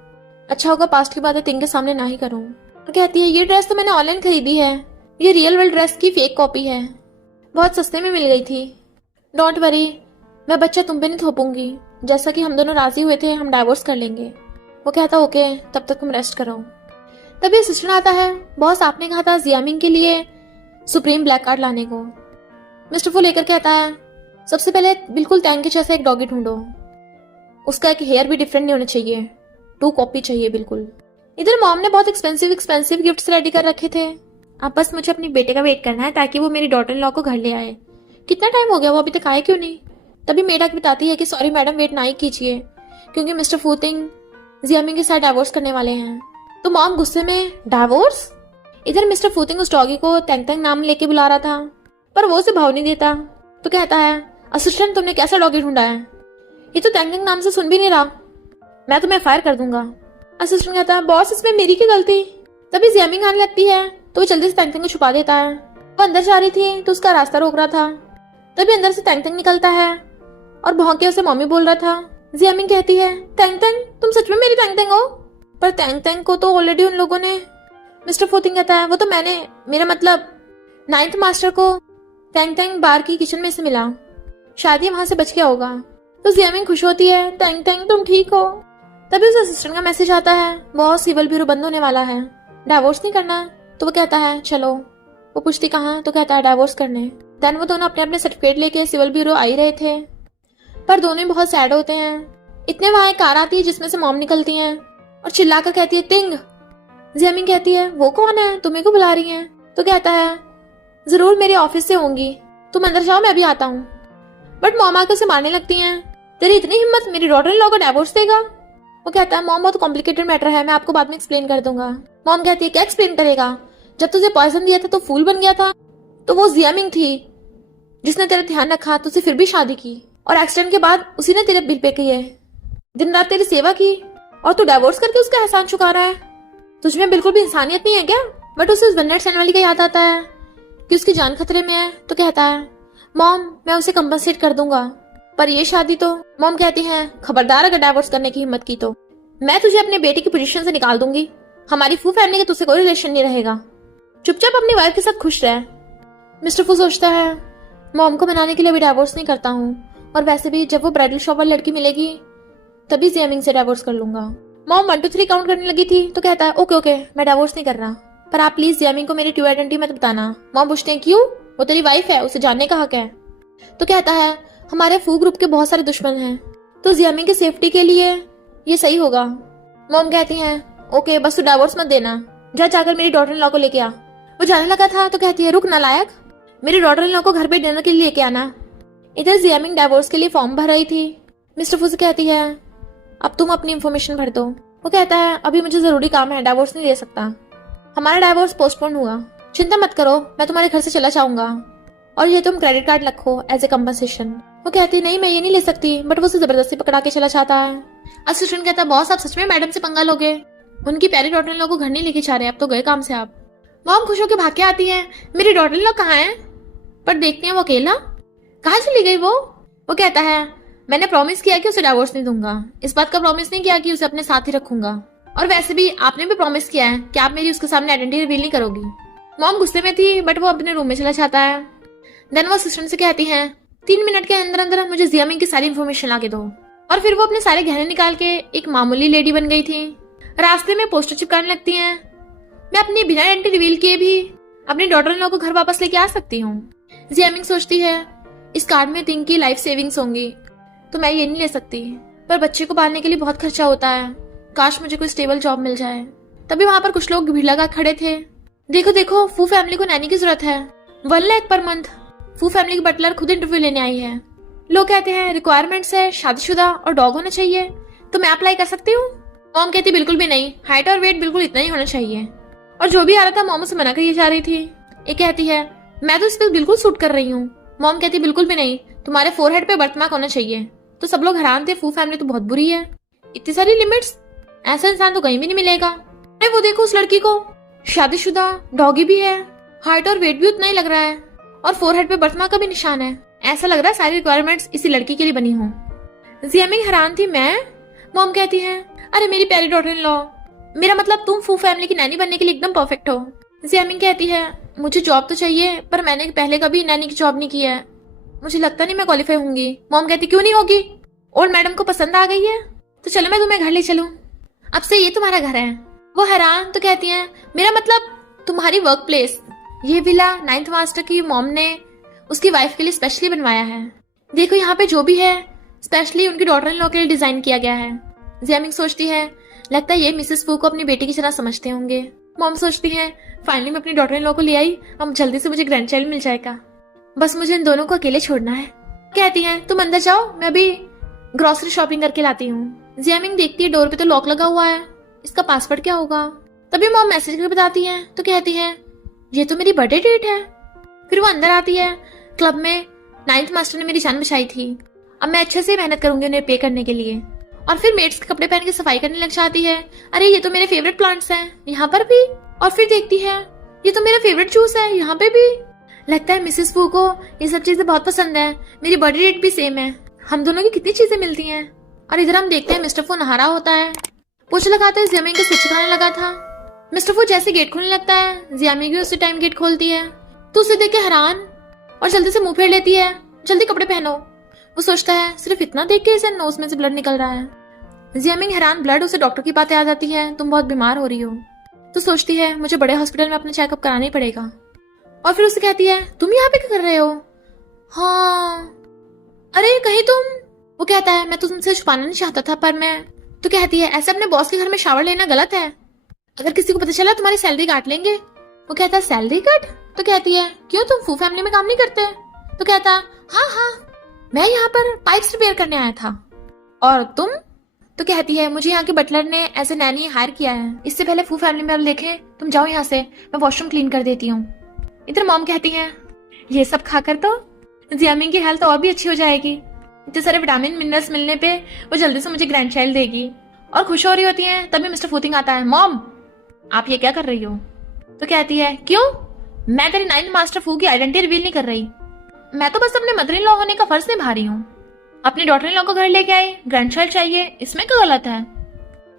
अच्छा होगा पास्ट की बातें तिंग के सामने ना ही करूँ। और कहती है ये ड्रेस तो मैंने ऑनलाइन खरीदी है, ये रियल वर्ल्ड ड्रेस की फेक कॉपी है, बहुत सस्ते में मिल गई थी। डोंट वरी, मैं बच्चा तुम पे नहीं थोपूंगी, जैसा कि हम दोनों राजी हुए थे हम डाइवोर्स कर लेंगे। वो कहता ओके, तब तक तुम रेस्ट करो। तभी असिस्टेंट आता है, बॉस आपने कहा था जियामिंग के लिए सुप्रीम ब्लैक कार्ड लाने को। मिस्टर फू लेकर कहता है सबसे पहले बिल्कुल टैंग के जैसा एक डॉगी ढूंढो, उसका एक हेयर भी डिफरेंट नहीं होना चाहिए, 2 कॉपी चाहिए बिल्कुल। इधर मॉम ने बहुत एक्सपेंसिव गिफ्ट्स रेडी कर रखे थे, अब बस मुझे अपनी बेटे का वेट करना है ताकि वो मेरी डॉटर इन लॉ को घर ले आए। कितना टाइम हो गया, वो अभी तक आए क्यों नहीं। तभी मेड आके बताती है कि सॉरी मैडम वेट ना ही कीजिए, क्योंकि मिस्टर फूतिंग जियामिंग के साथ डाइवोर्स करने वाले हैं। तो मॉम गुस्से में डाइवोर्स। इधर मिस्टर फूतिंग उस डॉगी को टैंग टैंग नाम लेके बुला रहा था, पर वो उसे भाव नहीं देता। तो कहता है, असिस्टेंट तुमने कैसा डॉगी ढूंढा है? ये तो तैंग तैंग नाम से सुन भी नहीं रहा, मैं तुम्हें फायर कर दूंगा। असिस्टेंट कहता है, बॉस इसमें मेरी क्या गलती? तभी जियामिंग आने लगती है तो वो जल्दी से तैंग तैंग को छुपा देता है। वो अंदर जा रही थी तो उसका रास्ता रोक रहा था। तभी अंदर से तैंग तैंग निकलता है और भौंक के उसे मम्मी बोल रहा था। जियामिंग कहती है, तैंग तैंग तुम सच में मेरी तैंग तैंग हो? पर तैंग तैंग को तो ऑलरेडी उन लोगों ने। मिस्टर फूतिंग कहता है, वो तो मैंने, मेरा मतलब 9th मास्टर को तैंग तैंग बार की किचन में से मिला, शायद ये वहां से बच गया होगा। तो जियामिंग खुश होती है, तैंग तैंग तुम ठीक हो? तभी उस असिस्टेंट का मैसेज आता है, बहुत सिविल ब्यूरो बंद होने वाला है, डाइवोर्स नहीं करना? तो वो कहता है चलो। वो पूछती कहाँ? तो कहता है डाइवोर्स करने। देन वो दोनों अपने अपने सर्टिफिकेट लेके सिविल ब्यूरो आ ही रहे थे, पर दोनों ही बहुत सैड होते हैं। इतने वहां एक कार आती है जिसमें से मॉम निकलती हैं और चिल्लाकर कहती है, तिंग। जियामिंग कहती है, वो कौन है, तुम्हें को बुला रही है? तो कहता है, जरूर मेरे ऑफिस से होंगी, तुम अंदर जाओ मैं अभी आता हूँ। बट मॉम आकर उसे मारने लगती हैं, तेरी इतनी हिम्मत, मेरी डॉटर इन लॉ को डाइवोर्स देगा? वो कहता है, मॉम बहुत कॉम्प्लिकेटेड मैटर है, मैं आपको बाद में एक्सप्लेन कर दूंगा। मॉम कहती है, क्या एक्सप्लेन करेगा? जब तुझे पॉइजन दिया था तो फूल बन गया था, तो वो जियामिंग थी जिसने तेरा ध्यान रखा, तुझसे फिर भी शादी की, और एक्सीडेंट के बाद उसी ने तेरे बिल पे किए, दिन रात तेरी सेवा की, और तू डाइवोर्स करके उसका एहसान चुका रहा है। तुझमें बिल्कुल भी इंसानियत नहीं है क्या? बट उसे उस वन नाइट स्टैंड वाली का याद आता है कि उसकी जान खतरे में है। तो कहता है, मॉम मैं उसे कंपनसेट कर दूंगा, पर ये शादी तो। मॉम कहती है, खबरदार अगर डाइवोर्स करने की हिम्मत की तो मैं तुझे अपने बेटे की पोजीशन से निकाल दूंगी, हमारी फू फैमिली का तुझसे कोई रिलेशन नहीं रहेगा, चुपचाप अपनी वाइफ के साथ खुश रह। मिस्टर फू सोचता है, मॉम को मनाने के लिए अभी डाइवोर्स नहीं करता हूँ, और वैसे भी जब वो ब्राइडल शॉप वाली लड़की मिलेगी तभी जियामिंग से डाइवोर्स कर लूंगा। मॉम 1 2 3 काउंट करने लगी थी तो कहता है, ओके ओके मैं डाइवोर्स नहीं कर रहा, पर आप प्लीज जियामिंग को मेरी ट्रू आइडेंटिटी मत बताना। मॉम पूछते हैं, क्यों? वो तेरी वाइफ है, उसे जानने का हक है। तो कहता है, हमारे फू ग्रुप के बहुत सारे दुश्मन हैं, तो जियामिंग की सेफ्टी के लिए ये सही होगा। मॉम कहती हैं, ओके बस तू डाइवोर्स मत देना, जा जाकर मेरी डॉटर इन लॉ को लेके आ। वो जाने लगा था तो कहती है, रुक नालायक, मेरी डॉटर इन लॉ को घर पे डिनर के लिए लेके आना। इधर जियामिंग डाइवोर्स के लिए फॉर्म भर रही थी। मिस्टर फू से कहती है, अब तुम अपनी इन्फॉर्मेशन भर दो। वो कहता है, अभी मुझे जरूरी काम है, डाइवोर्स नहीं ले सकता, हमारा डाइवोर्स पोस्टपोन हुआ, चिंता मत करो, मैं तुम्हारे घर से चला जाऊंगा और ये तुम क्रेडिट कार्ड रखो एज ए कंपनसेशन। वो कहती, नहीं मैं ये नहीं ले सकती, बट वो उसे जबरदस्ती पकड़ा के चला जाता है। असिस्टेंट कहता है, बॉस आप सच में मैडम से पंगा लोगे, उनकी प्यारी डॉटर इन लॉ को घर नहीं लेके जा रहे, अब तो गए काम से आप। मॉम खुश होकर भाग के आती है, मेरी डॉटर इन लॉ कहाँ है? पर देखती है वो अकेला, कहाँ चली गई वो कहता है, मैंने प्रॉमिस किया कि उसे डाइवोर्स नहीं दूंगा, इस बात का प्रॉमिस नहीं किया कि उसे अपने साथ ही रखूंगा, और वैसे भी आपने भी प्रॉमिस किया है कि आप मेरी उसके सामने आइडेंटिटी रिवील नहीं करोगी। मॉम गुस्से में थी बट वो अपने रूम में चला जाता है। देन वो असिस्टेंट से कहती है, 3 मिनट के अंदर अंदर मुझे जियामिंग की सारी इन्फॉर्मेशन लाके दो। और फिर वो अपने सारे गहने निकाल के एक मामूली लेडी बन गई थी। रास्ते में पोस्टर चिपकाने लगती हैं, मैं अपनी बिना आइडेंटिटी रिवील किए भी अपनी डॉटर इन लॉ को घर वापस लेके आ सकती हूँ। जियामिंग सोचती है, इस कार्ड में तिंग की लाइफ सेविंग्स होंगी तो मैं ये नहीं ले सकती, पर बच्चे को पालने के लिए बहुत खर्चा होता है, काश मुझे कोई स्टेबल जॉब मिल जाए। तभी वहां पर कुछ लोग भीड़ लगा खड़े थे। देखो देखो, फू फैमिली को नैनी की जरूरत है, 1 लाख पर मंथ। फू फैमिली की बटलर खुद इंटरव्यू लेने आई है। लोग कहते हैं रिक्वायरमेंट्स है शादीशुदा और डॉग होना चाहिए, तो मैं अप्लाई कर सकती हूँ? मॉम कहती बिल्कुल भी नहीं, हाइट और वेट बिल्कुल इतना ही होना चाहिए। और जो भी आ रहा था मॉम उसे मना करी जा रही थी। ये कहती है, मैं तो इस पर बिल्कुल सूट कर रही हूँ। मॉम कहती बिल्कुल भी नहीं, तुम्हारे फोरहेड पे बर्थमार्क होना चाहिए। तो सब लोग हैरान थे, फू फैमिली तो बहुत बुरी है, इतनी सारी लिमिट्स, ऐसा इंसान तो कहीं भी नहीं मिलेगा। अरे वो देखो उस लड़की को, शादीशुदा, डॉगी भी है, हाइट और वेट भी उतना ही लग रहा है, और फोरहेड पे बर्थमार्क का भी निशान है, ऐसा लग रहा है सारी रिक्वायरमेंट्स इसी लड़की के लिए बनी हो। जियामिंग हैरान थी, मैं? मॉम कहती है, अरे मेरी प्यारी डॉटर इन लॉ, मेरा मतलब तुम फू फैमिली की नैनी बनने के लिए एकदम परफेक्ट हो। जियामिंग कहती है, मुझे जॉब तो चाहिए, पर मैंने पहले कभी नैनी की जॉब नहीं की है, मुझे लगता नहीं मैं क्वालिफाई होंगी। मॉम कहती, क्यों नहीं होगी, ओल्ड मैडम को पसंद आ गई है, तो चलो मैं तुम्हें घर ले चलूं, अब से ये तुम्हारा घर है। वो हैरान तो कहती है, मेरा मतलब तुम्हारी वर्क प्लेस। ये विला 9th मास्टर की मॉम ने उसकी वाइफ के लिए स्पेशली बनवाया है, देखो यहाँ पे जो भी है स्पेशली उनकी डॉटर इन लॉ के लिए डिजाइन किया गया है। जियामिंग सोचती है, लगता है ये मिसेस फू को अपनी बेटी की तरह समझते होंगे। मॉम सोचती है, फाइनली मैं अपनी डॉटर इन लॉ को ले आई, अब जल्दी से मुझे ग्रैंड चाइल्ड मिल जाएगा, बस मुझे इन दोनों को अकेले छोड़ना है। कहती है, तुम अंदर जाओ, मैं अभी ग्रोसरी शॉपिंग करके लाती हूँ। जियामिंग देखती है, डोर पे तो लॉक लगा हुआ है, इसका पासवर्ड क्या होगा? तभी मॉम मैसेज करके बताती है, तो कहती है, ये तो मेरी बर्थडे डेट है। फिर वो अंदर आती है, क्लब में नाइन्थ मास्टर ने मेरी जान बचाई थी। अब मैं अच्छे से मेहनत करूंगी उन्हें पे करने के लिए। और फिर मेड्स के कपड़े पहन के सफाई करने लग जाती है। अरे ये तो मेरे फेवरेट प्लांट्स हैं, यहाँ पर भी। और फिर देखती है ये तो मेरा फेवरेट जूस है, यहाँ पे भी। लगता है मिसेस फू को ये सब चीजें बहुत पसंद है। मेरी बॉडी रेट भी सेम है, हम दोनों की कितनी चीजें मिलती हैं। और इधर हम देखते हैं मिस्टर फू नहा रहा होता है। पोछा लगाते हुए जियामिंग के सिर चढ़ाने लगा था। मिस्टर फू जैसे गेट खोलने लगता है, जियामिंग भी उसी टाइम गेट खोलती है। तो उसे देख के हैरान और जल्दी से मुंह फेर लेती है। जल्दी कपड़े पहनो। वो सोचता है सिर्फ इतना देख के इसे नोज में से ब्लड निकल रहा है। जियामिंग हैरान, ब्लड। उसे डॉक्टर की बातें आ जाती है, तुम बहुत बीमार हो रही हो। तो सोचती है मुझे बड़े हॉस्पिटल में अपना चेकअप कराना ही पड़ेगा। और फिर उसे कहती है तुम यहाँ पे क्या कर रहे हो? हाँ, अरे कहीं तुम। वो कहता है मैं तो तुमसे छुपाना नहीं चाहता था, पर मैं। तो कहती है ऐसे अपने बॉस के घर में शावर लेना गलत है, अगर किसी को पता चला तुम्हारी सैलरी काट लेंगे। वो कहता है सैलरी कट? तो कहती है क्यों, तुम फू फैमिली में काम नहीं करते? तो कहता है हाँ, मैं यहाँ पर पाइप्स रिपेयर करने आया था। और तुम? तो कहती है मुझे यहाँ के बटलर ने एज ए नैनी हायर किया है, इससे पहले फू फैमिली में देखें। तुम जाओ यहाँ से, मैं वॉशरूम क्लीन कर देती हूँ। इधर मॉम कहती है ये सब खाकर तो जियामिंग की हेल्थ और भी अच्छी हो जाएगी। इतने सारे विटामिन मिनरल्स मिलने पे वो जल्दी से मुझे ग्रैंड चाइल्ड देगी। और खुश हो रही होती है, तभी मिस्टर फूतिंग आता है। मॉम आप ये क्या कर रही हो? तो कहती है क्यों, मैं तेरी नाइन्थ मास्टर फू की आइडेंटिटी रिवील नहीं कर रही, मैं तो बस अपने मदर इन लॉ होने का फर्ज निभा रही हूँ। अपनी डॉटर इन लॉ को घर लेके आई, ग्रैंड चाइल्ड चाहिए, इसमें क्या गलत है?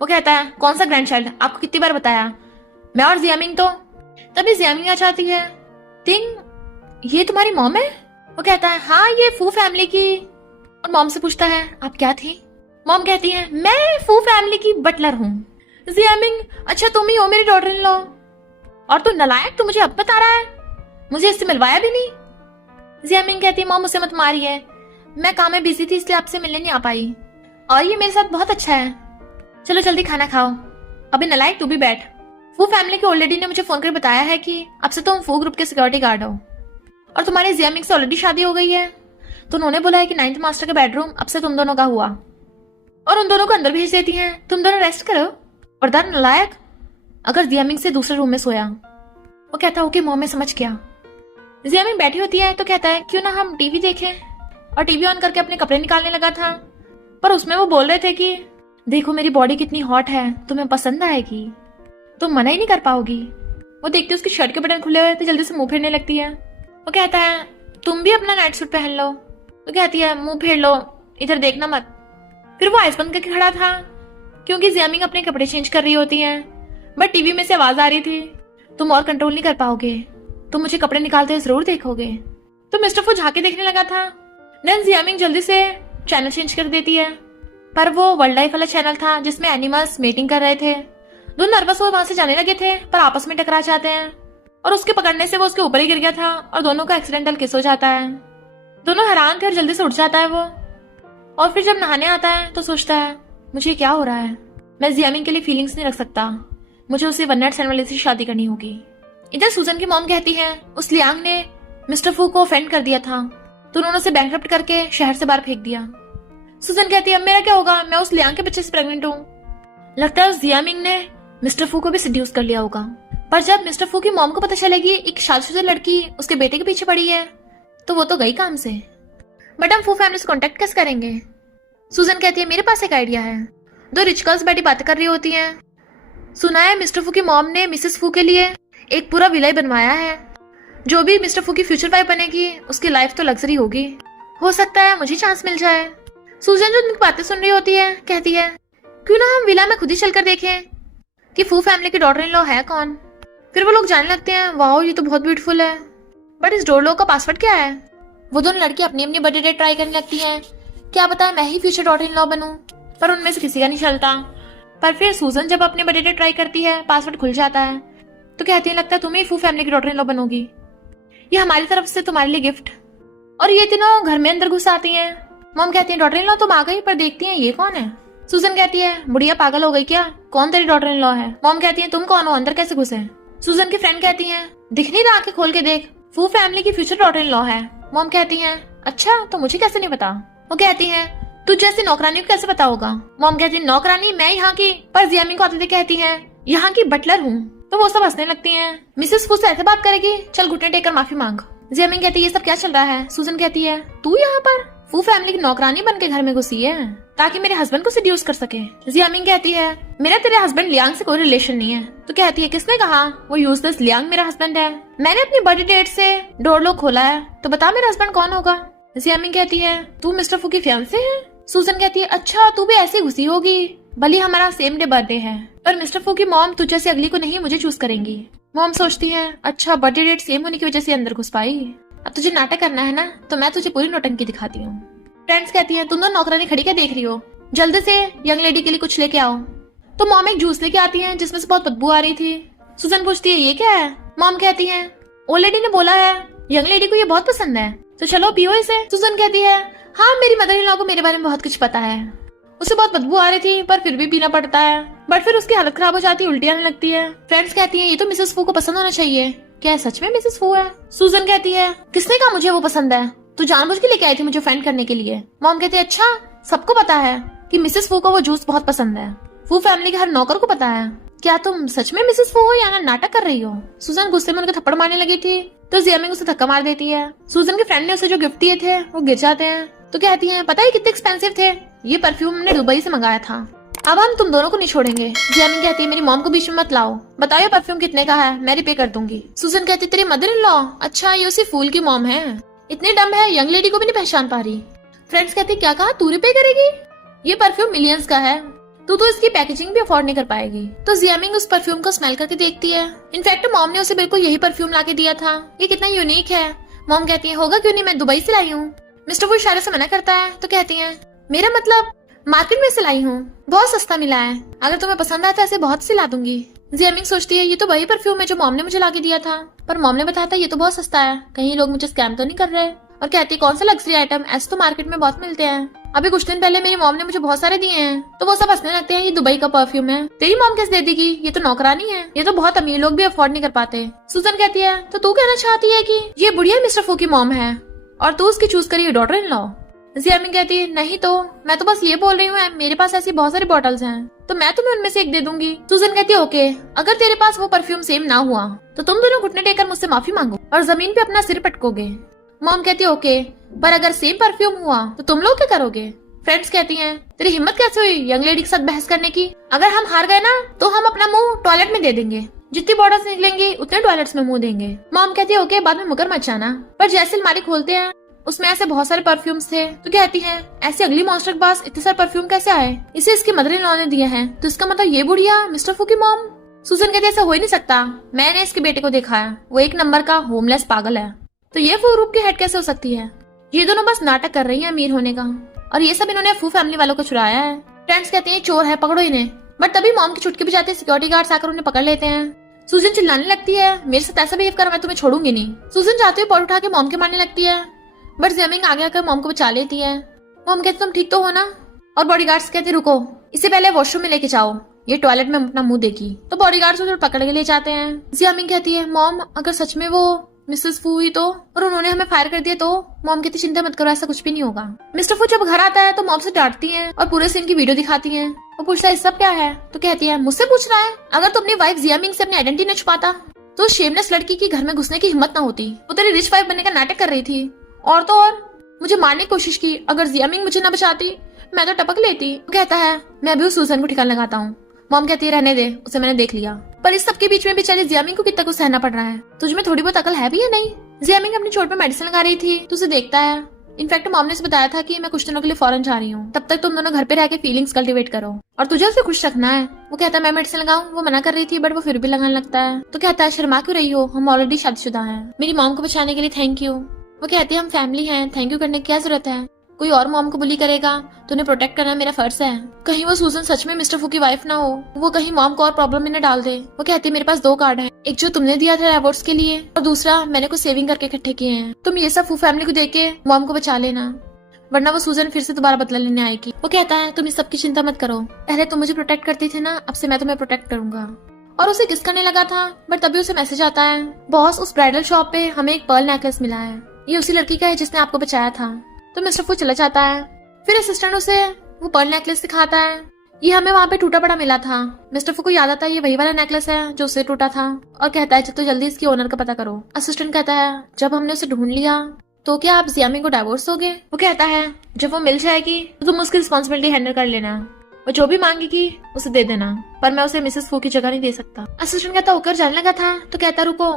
वो कहता है कौन सा ग्रैंड चाइल्ड, आपको कितनी बार बताया, मैं और जियामिंग तो। तभी जियामिंग आ जाती है। तिंग ये तुम्हारी मॉम है? वो कहता है हाँ, ये फू फैमिली की। और मॉम से पूछता है आप क्या थी? मॉम कहती है मैं फू फैमिली की बटलर हूँ। जियामिंग अच्छा तुम ही हो मेरी डॉटर इन लॉ? और तू नलायक, तू मुझे अब बता रहा है, मुझे इससे मिलवाया भी नहीं। जियामिंग कहती है मॉम मुझसे मत मारिए, मैं काम में बिजी थी इसलिए आपसे मिलने नहीं आ पाई, और ये मेरे साथ बहुत अच्छा है। चलो जल्दी खाना खाओ। अबे नलायक तू भी बैठ। फू फैमिली के ओल्ड लेडी ने मुझे फोन कर बताया है कि अब से तुम फू ग्रुप के सिक्योरिटी गार्ड हो, और तुम्हारी जियामिंग से ऑलरेडी शादी हो गई है। तो उन्होंने बोला है कि नाइन्थ मास्टर का बेडरूम अब से तुम दोनों का हुआ, और उन दोनों को अंदर भेज देती हैं। तुम दोनों रेस्ट करो। और दर नलायक अगर जियामिंग से दूसरे रूम में सोया। वो कहता ओके मॉम मैं समझ गया। जियामिंग बैठी होती है तो कहता है क्यों ना हम टीवी देखें, और टीवी ऑन करके अपने कपड़े निकालने लगा था, पर उसमें वो बोल रहे थे कि देखो मेरी बॉडी कितनी हॉट है, तुम्हें पसंद आएगी, तुम मना ही नहीं कर पाओगी। वो देखती है उसकी शर्ट के बटन खुले हुए तो जल्दी से मुंह फेरने लगती है। वो कहता है तुम भी अपना नाइट सूट पहन लो। तो कहती है मुंह फेर लो, इधर देखना मत। फिर वो आइस बंद करके खड़ा था क्योंकि जियामिंग अपने कपड़े चेंज कर रही होती है, बट टीवी में से आवाज आ रही थी तुम और कंट्रोल नहीं कर पाओगे, तुम मुझे कपड़े निकालते हुए जरूर देखोगे। तो मिस्टर फू झाके देखने लगा था। देन जियामिंग जल्दी से चैनल चेंज कर देती है, पर वो वर्ल्ड लाइफ वाला चैनल था जिसमें एनिमल्स मीटिंग कर रहे थे। दोनों नर्वस हो वहां से जाने लगे थे, पर आपस में टकरा जाते हैं, और उसके पकड़ने से वो उसके ऊपर ही गिर गया था, और दोनों का एक्सीडेंटल किस हो जाता है। दोनों हैरान थे और जल्दी से उठ जाता है वो। और फिर जब नहाने आता है तो सोचता है मुझे क्या हो रहा है, मैं जियामिंग के लिए फीलिंग्स नहीं रख सकता, मुझे उसे वन नाइट स्टैंड वाले से शादी करनी होगी। इधर सुजन की मॉम कहती है उस लियांग ने मिस्टर फू को ऑफेंड कर दिया था, तो उन्होंने उसे बैंकरप्ट करके शहर से बाहर फेंक दिया। सुजन कहती है अब मेरा क्या होगा, मैं उस लियांग के बच्चे से प्रेग्नेंट हूँ। लगता है जियामिंग ने मिस्टर फू को भी सिड्यूस कर लिया होगा, पर जब मिस्टर फू की मॉम को पता चलेगी एक शादीशुदा लड़की उसके बेटे के पीछे पड़ी है, तो वो तो गई काम से। बट हम फू फैमिली से कॉन्टेक्ट कैसे करेंगे? सुजन कहती है मेरे पास एक आइडिया है। दो रिच गर्ल्स बैठी बातें कर रही होती हैं। सुना है मिस्टर फू की मॉम ने मिसेस फू के लिए एक पूरा विला बनवाया है, जो भी मिस्टर फू की फ्यूचर वाइफ बनेगी उसकी लाइफ तो लग्जरी होगी, हो सकता है मुझे चांस मिल जाए। सुजन जो उनकी बातें सुन रही होती है कहती है क्यों ना हम विला में खुद ही चलकर देखें कि फू फैमिली की डॉटर इन लॉ है कौन। फिर वो लोग जानने लगते हैं वाओ ये तो बहुत ब्यूटीफुल है, बट इस डोर लॉक का पासवर्ड क्या है? वो दोनों लड़की अपनी अपनी बर्थडे डेट ट्राई करने लगती हैं, क्या पता मैं ही फ्यूचर डॉटर इन लॉ बनूं, पर उनमें से किसी का नहीं चलता। पर फिर सुजन जब अपनी बर्थडे डेट ट्राई करती है पासवर्ड खुल जाता है, तो कहती है लगता है तुम ही फू फैमिली की डॉटर इन लॉ बनोगी, ये हमारी तरफ से तुम्हारे लिए गिफ्ट। और ये तीनों घर में अंदर घुस आती हैं। मॉम कहती है डॉटर इन लॉ तुम आ गई, पर देखती हैं ये कौन है। सुजन कहती है बुढ़िया पागल हो गई क्या, कौन तेरी डॉटर इन लॉ है? मॉम कहती है तुम कौन हो, अंदर कैसे घुसे? सुजन की फ्रेंड कहती है दिख नहीं रहा, आंखें खोल के देख, फू फैमिली की फ्यूचर डॉटर इन लॉ है। मॉम कहती है अच्छा तो मुझे कैसे नहीं पता? वो कहती है तुझ जैसी नौकरानी को कैसे पता होगा? मॉम कहती है नौकरानी मैं यहाँ की, पर जियामिंग को आते थे कहती है यहाँ की बटलर हूँ। तो वो सब हंसने लगती हैं। मिसेस फू से ऐसे बात करेगी, चल घुटने टेक कर माफी मांग। जियामिंग कहती है ये सब क्या चल रहा है। सूजन कहती है तू यहाँ पर फू फैमिली की नौकरानी बन के घर में घुसी है ताकि मेरे हस्बैंड को सेड्यूस कर सके। जियामिंग कहती है मेरा तेरे हस्बैंड लियांग से कोई रिलेशन नहीं है। तो कहती है किसने कहा, वो यूजलेस लियांग मेरा हस्बैंड है। मैंने अपनी बर्थडे डेट से डोर लॉक खोला है, तो बता मेरा हस्बैंड कौन होगा। जियामिंग कहती है तू मिस्टर फू की फियांसे है। सूजन कहती है अच्छा तू भी ऐसी घुसी होगी, भले हमारा सेम डे बर्थडे है, पर मिस्टर फू की मॉम तुझे से अगली को नहीं मुझे चूज करेंगी। मॉम सोचती है अच्छा बर्थडे डेट सेम होने की वजह से अंदर घुस पाई, अब तुझे नाटक करना है ना तो मैं तुझे पूरी नौटंकी दिखाती हूँ। फ्रेंड्स कहती हैं तुम दोनों नौकरानी खड़ी क्या देख रही हो, जल्दी से यंग लेडी के लिए कुछ लेके आओ। तो मॉम एक जूस लेके आती है जिसमें से बहुत बदबू आ रही थी। सुजन पूछती है ये क्या है। मॉम कहती है ओल्ड लेडी ने बोला है यंग लेडी को ये बहुत पसंद है, तो चलो पियो इसे। सुजन कहती है हाँ मेरी मदर इन लॉ को मेरे बारे में बहुत कुछ पता है, उसे बहुत बदबू आ रही थी पर फिर भी पीना पड़ता है, बट फिर उसकी हालत खराब हो जाती है, उल्टी आने लगती है। फ्रेंड्स कहती हैं ये तो मिसेस फू को पसंद होना चाहिए, क्या सच में मिसेस फू है। सुजन कहती है किसने कहा मुझे वो पसंद है, तू जानबूझ के लेके आई थी मुझे ऑफेंड करने के लिए। मॉम कहती है अच्छा सबको पता है कि मिसेस फू को वो जूस बहुत पसंद है, फू फैमिली के हर नौकर को पता है, क्या तुम सच में मिसेस फू हो या नाटक कर रही हो। सुजन गुस्से में उनके थप्पड़ मारने लगी थी तो जियामिंग उसे धक्का मार देती है। सुजन के फ्रेंड ने उसे जो गिफ्ट दिए थे वो गिर जाते हैं, तो कहती है पता है कितने एक्सपेंसिव थे, ये परफ्यूम हमने दुबई से मंगाया था, अब हम तुम दोनों को नहीं छोड़ेंगे। जियामिंग कहती है मेरी मॉम को बीच में मत लाओ, बताओ ये परफ्यूम कितने का है, मैं रिपे कर दूंगी। सुजन कहती तेरी मदर इन लॉ, अच्छा ये उसी फूल की मॉम है, इतनी डम है यंग लेडी को भी नहीं पहचान पा रही। फ्रेंड्स कहती क्या कहा तू रिपे करेगी, ये परफ्यूम मिलियंस का है, तू तो इसकी पैकेजिंग भी अफोर्ड नहीं कर पाएगी। तो जियामिंग उस परफ्यूम को स्मेल करके देखती है, इनफैक्ट मॉम ने उसे बिल्कुल यही परफ्यूम ला के दिया था, ये कितना यूनिक है। मॉम कहती है होगा क्यों नहीं, मैं दुबई से लाई हूँ। मिस्टर वो इशारे से मना करता है, तो कहती है मेरा मतलब मार्केट में से लाई हूँ, बहुत सस्ता मिला है, अगर तुम्हें पसंद आया तो ऐसे बहुत सी ला दूंगी। जियामिंग सोचती है ये तो वही परफ्यूम है जो मॉम ने मुझे ला के दिया था, पर मॉम ने बताया था ये तो बहुत सस्ता है, कहीं लोग मुझे स्कैम तो नहीं कर रहे। और कहती है कौन सा लग्जरी आइटम, ऐसे तो मार्केट में बहुत मिलते हैं, अभी कुछ दिन पहले मेरी मॉम ने मुझे बहुत सारे दिए हैं। तो वो सब हंसने लगते हैं ये दुबई का परफ्यूम है, तेरी मॉम कैसे दे देगी, ये तो नौकरानी है, ये तो बहुत अमीर लोग भी अफोर्ड नहीं कर पाते। सुजन कहती है तो तू कहना चाहती है कि ये बुढ़िया मिस्टर फू की मॉम है और तू उसकी चूज करी डॉटर इन लॉ। जियामिंग कहती है नहीं तो मैं तो बस ये बोल रही हूँ मेरे पास ऐसी बहुत सारी बॉटल्स हैं, तो मैं तुम्हें उनमें से एक दे दूंगी। सुजन कहती है ओके, अगर तेरे पास वो परफ्यूम सेम ना हुआ तो तुम दोनों घुटने टेकर मुझसे माफी मांगो और जमीन पे अपना सिर पटकोगे। मॉम कहती है ओके, पर अगर सेम परफ्यूम हुआ तो तुम लोग क्या करोगे। फ्रेंड्स कहती हैं तेरी हिम्मत कैसे हुई यंग लेडी के साथ बहस करने की, अगर हम हार गए ना तो हम अपना मुंह टॉयलेट में दे देंगे, जितनी बॉटल्स निकलेंगी उतने टॉयलेट्स में मुंह देंगे। मॉम कहती है ओके, बाद में मुकर मत जाना। पर जैसे अलमारी खोलते हैं उसमें ऐसे बहुत सारे परफ्यूम्स थे, तो कहती हैं ऐसी अगली मॉन्स्टर के पास इतने सारे परफ्यूम कैसे आए, इसे इसकी मदर इन लॉ ने दिए हैं, तो इसका मतलब ये बुढ़िया मिस्टर फू की मॉम। सुजन कहती है ऐसा हो ही नहीं सकता, मैंने इसके बेटे को देखा है, वो एक नंबर का होमलेस पागल है, तो ये फू ग्रुप की हेड कैसे हो सकती है। ये दोनों बस नाटक कर रही है अमीर होने का, और ये सब इन्होंने फू फैमिली वालों को चुराया है। फ्रेंड्स कहते हैं चोर है पकड़ो इन्हें, बट तभी मॉम की छुटकी भी जाती है, सिक्योरिटी गार्ड्स आकर उन्हें पकड़ लेते हैं। सुजन चिल्लाने लगती है मेरे साथ ऐसा बिहेव करा मैं तुम्हें छोड़ूंगी नहीं। सुजन जाते हुए पॉट उठा के मॉम के मारने लगती है, बट जियामिंग आगे आकर मॉम को बचा लेती है। मॉम कहती तुम ठीक तो हो ना, और बॉडीगार्ड्स कहते रुको इसे पहले वॉशरूम में लेके जाओ, ये टॉयलेट में अपना मुंह देगी। तो बॉडीगार्ड्स उसे पकड़ के ले जाते हैं। जियामिंग कहती है मॉम अगर सच में वो मिसेस फू हुई तो, और उन्होंने हमें फायर कर दिया तो। मॉम कहती चिंता मत करो, ऐसा कुछ भी नहीं होगा। मिस्टर फू जब घर आता है तो मॉम से डांटती हैं और पूरे सीन की वीडियो दिखाती हैं। वो पूछता है सब क्या है, तो कहती है मुझसे पूछ रहा है, अगर तुम अपनी वाइफ जियामिंग से अपनी आइडेंटिटी न छुपाता तो शेमलेस लड़की की घर में घुसने की हिम्मत न होती, वो तेरी रिच वाइफ बनने का नाटक कर रही थी, और तो और मुझे मारने की कोशिश की, अगर जियामिंग मुझे न बचाती मैं तो टपक लेती। वो कहता है मैं अभी उस सुजन को ठिकाना लगाता हूँ। मॉम कहती है रहने दे, उसे मैंने देख लिया। पर इस सबके बीच में बेचारी जियामिंग को कितना कुछ सहना पड़ रहा है, तुझमें थोड़ी बहुत अकल है भी या नहीं। जियामिंग अपनी चोट पे मेडिसिन लगा रही थी तो उसे देखता है, इनफैक्ट मॉम ने बताया था कि मैं कुछ दिनों के लिए फॉरेन जा रही हूँ, तब तक तुम दोनों घर पे रह के फीलिंग्स कल्टिवेट करो और तुझे उसे खुश रखना है। वो कहता है मैं मेडिसिन लगाऊं, वो मना कर रही थी बट वो फिर भी लगाने लगता है। तो कहता है शर्मा क्यों रही हो, हम ऑलरेडी शादीशुदा हैं, मेरी मॉम को बचाने के लिए थैंक यू। वो कहती है हम फैमिली हैं, थैंक यू करने की क्या जरूरत है, कोई और मॉम को बुली करेगा तो उन्हें प्रोटेक्ट करना मेरा फर्ज है, कहीं वो सूजन सच में मिस्टर फू की वाइफ ना हो, वो कहीं मॉम को और प्रॉब्लम में न डाल दे। वो कहती है मेरे पास 2 कार्ड हैं, एक जो तुमने दिया था अवार्ड्स के लिए और दूसरा मैंने कुछ सेविंग करके इकट्ठे किए हैं, तुम ये सब फू फैमिली को देके मॉम को बचा लेना, वरना वो सूजन फिर से दोबारा बदला लेने आएगी। वो कहता है तुम इस सब की चिंता मत करो, पहले तुम मुझे प्रोटेक्ट करती थी ना, अब से मैं तुम्हें प्रोटेक्ट करूंगा। और उसे किस करने लगा था, बट तभी उसे मैसेज आता है बॉस उस ब्राइडल शॉप पे हमें एक पर्ल नेकलेस मिला है, ये उसी लड़की का है जिसने आपको बचाया था। तो मिस्टर फू चला जाता है, फिर असिस्टेंट उसे वो पर्ल नेकलेस दिखाता है, ये हमें वहाँ पे टूटा पड़ा मिला था। मिस्टर फू को याद आता है ये वही वाला नेकलेस है जो उससे टूटा था और कहता है तो जल्दी इसकी ओनर का पता करो। असिस्टेंट कहता है जब हमने उसे ढूंढ लिया तो क्या आप जियामिंग को डाइवोर्स दोगे? वो कहता है जब वो मिल जाएगी तो तुम उसकी रिस्पॉन्सिबिलिटी हैंडल कर लेना, वो जो भी मांगेगी उसे दे देना, पर मैं उसे मिसेस फू की जगह नहीं दे सकता। असिस्टेंट कहता होकर जाने लगा था तो कहता रुको,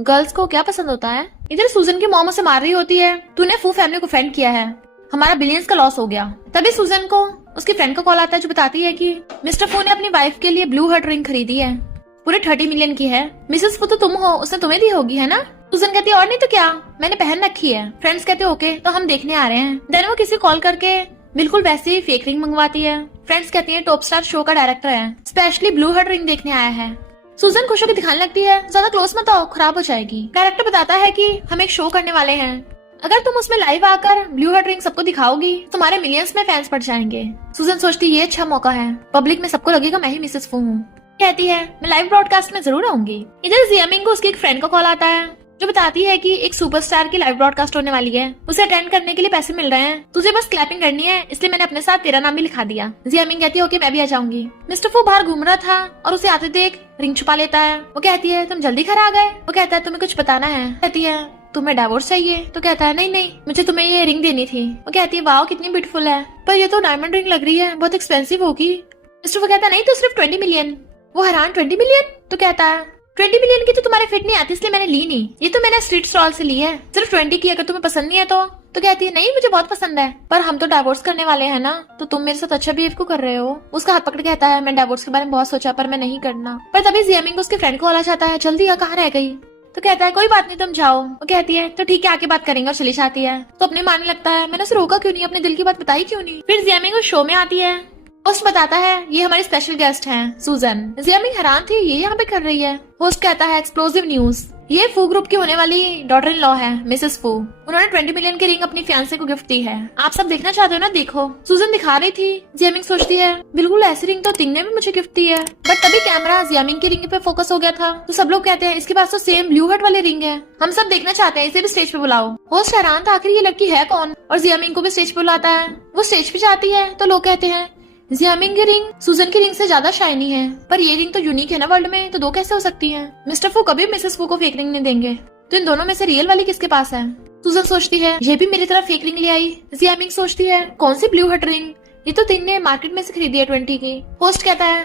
गर्ल्स को क्या पसंद होता है? इधर सूजन की मॉम उसे मार रही होती है, तूने फू फैमिली को फेंड किया है, हमारा बिलियंस का लॉस हो गया। तभी सूजन को उसकी फ्रेंड का कॉल आता है जो बताती है कि मिस्टर फू ने अपनी वाइफ के लिए ब्लू हार्ट रिंग खरीदी है, पूरे 30 मिलियन की है। मिसेस फू तो तुम हो, उसने तुम्हें दी होगी है ना? सूजन कहती है और नहीं तो क्या, मैंने पहन रखी है। फ्रेंड्स कहते हैं ओके तो हम देखने आ रहे हैं। देन वो किसी कॉल करके बिल्कुल वैसी ही फेक रिंग मंगवाती है। फ्रेंड्स कहती है टॉप स्टार शो का डायरेक्टर है, स्पेशली ब्लू हार्ट रिंग देखने आया है। सूजन खुश होकर दिखाने लगती है ज्यादा क्लोज मत आओ, खराब हो जाएगी। डायरेक्टर बताता है कि हम एक शो करने वाले हैं, अगर तुम उसमें लाइव आकर ब्लू हार्ट रिंग सबको दिखाओगी तुम्हारे मिलियंस में फैंस बढ़ जाएंगे। सूजन सोचती ये अच्छा मौका है, पब्लिक में सबको लगेगा मैं ही मिसेस फू हूँ। कहती है मैं लाइव ब्रॉडकास्ट में जरूर आऊंगी। इधर जियामिंग को उसकी एक फ्रेंड का कॉल आता है जो बताती है कि एक सुपरस्टार की लाइव ब्रॉडकास्ट होने वाली है, उसे अटेंड करने के लिए पैसे मिल रहे हैं, तुझे बस क्लैपिंग करनी है, इसलिए मैंने अपने साथ तेरा नाम भी लिखा दिया। जियामिंग कहती है ओके मैं भी आ जाऊंगी। मिस्टर फू बाहर घूम रहा था और उसे आते देख रिंग छुपा लेता है। वो कहती है तुम जल्दी घर आ गए? वो कहता है तुम्हें कुछ बताना है। कहती है तुम्हें डाइवोर्स चाहिए? तो कहता है नहीं नहीं मुझे तुम्हें ये रिंग देनी थी। वो कहती है वाओ कितनी ब्यूटीफुल है, पर ये तो डायमंड रिंग लग रही है, बहुत एक्सपेंसिव होगी। मिस्टर फू कहता है नहीं तो सिर्फ 20 मिलियन। वो हैरान 20 मिलियन? तो कहता है 20 मिलियन की तो तुम्हारे फिट नहीं आती इसलिए मैंने ली नहीं, ये तो मैंने स्ट्रीट स्टॉल से ली है, सिर्फ 20 की, अगर तुम्हें पसंद नहीं है तो कहती है नहीं मुझे बहुत पसंद है, पर हम तो डाइवोर्स करने वाले हैं ना, तो तुम मेरे साथ अच्छा बिहेव क्यों कर रहे हो? उसका हाथ पकड़ कहता है मैं डाइवोर्स के बारे में बहुत सोचा पर मैं नहीं करना। पर तभी जियामिंग को उसके फ्रेंड को कॉल चाहता है जल्दी आ, कहाँ रह गई? तो कहता है कोई बात नहीं तुम जाओ। वो कहती है तो ठीक है आके बात करेंगे और चली जाती है। तो अपने मानने लगता है मैंने उसे रोका क्यों नहीं, अपने दिल की बात बताई क्यों नहीं। फिर जियामिंग उस शो में आती है, होस्ट बताता है ये हमारी स्पेशल गेस्ट हैं सूजन। जियामिंग हैरान थी ये यहाँ पे कर रही है। होस्ट कहता है एक्सप्लोसिव न्यूज, ये फू ग्रुप की होने वाली डॉटर इन लॉ है मिसेस फू, उन्होंने 20 मिलियन की रिंग अपनी फियांसे को गिफ्ट दी है, आप सब देखना चाहते हो ना, देखो। सूजन दिखा रही थी। जियामिंग सोचती है बिल्कुल ऐसी रिंग तो तिंग ने भी मुझे गिफ्ट दी है, बट तभी कैमरा जियामिंग की रिंग पे फोकस हो गया था तो सब लोग कहते हैं इसके पास तो सेम ब्लू हार्ट वाली रिंग है, हम सब देखना चाहते हैं, इसे भी स्टेज पे बुलाओ। होस्ट हैरान था आखिर ये लड़की है कौन, और जियामिंग को भी स्टेज पे बुलाता है। वो स्टेज पे जाती है तो लोग कहते हैं जियामिंग की रिंग सूजन की रिंग से ज्यादा शाइनी है, पर ये रिंग तो यूनिक है ना वर्ल्ड में, तो दो कैसे हो सकती है? मिस्टर फू कभी मिसेस फू को फेक रिंग नहीं देंगे, तो इन दोनों में से रियल वाली किसके पास है? सूजन सोचती है ये भी मेरी तरफ फेक रिंग ले आई। जियामिंग सोचती है कौन सी ब्लू हार्ट रिंग, ये तो तिंग ने मार्केट में से खरीदी है 20 की। होस्ट कहता है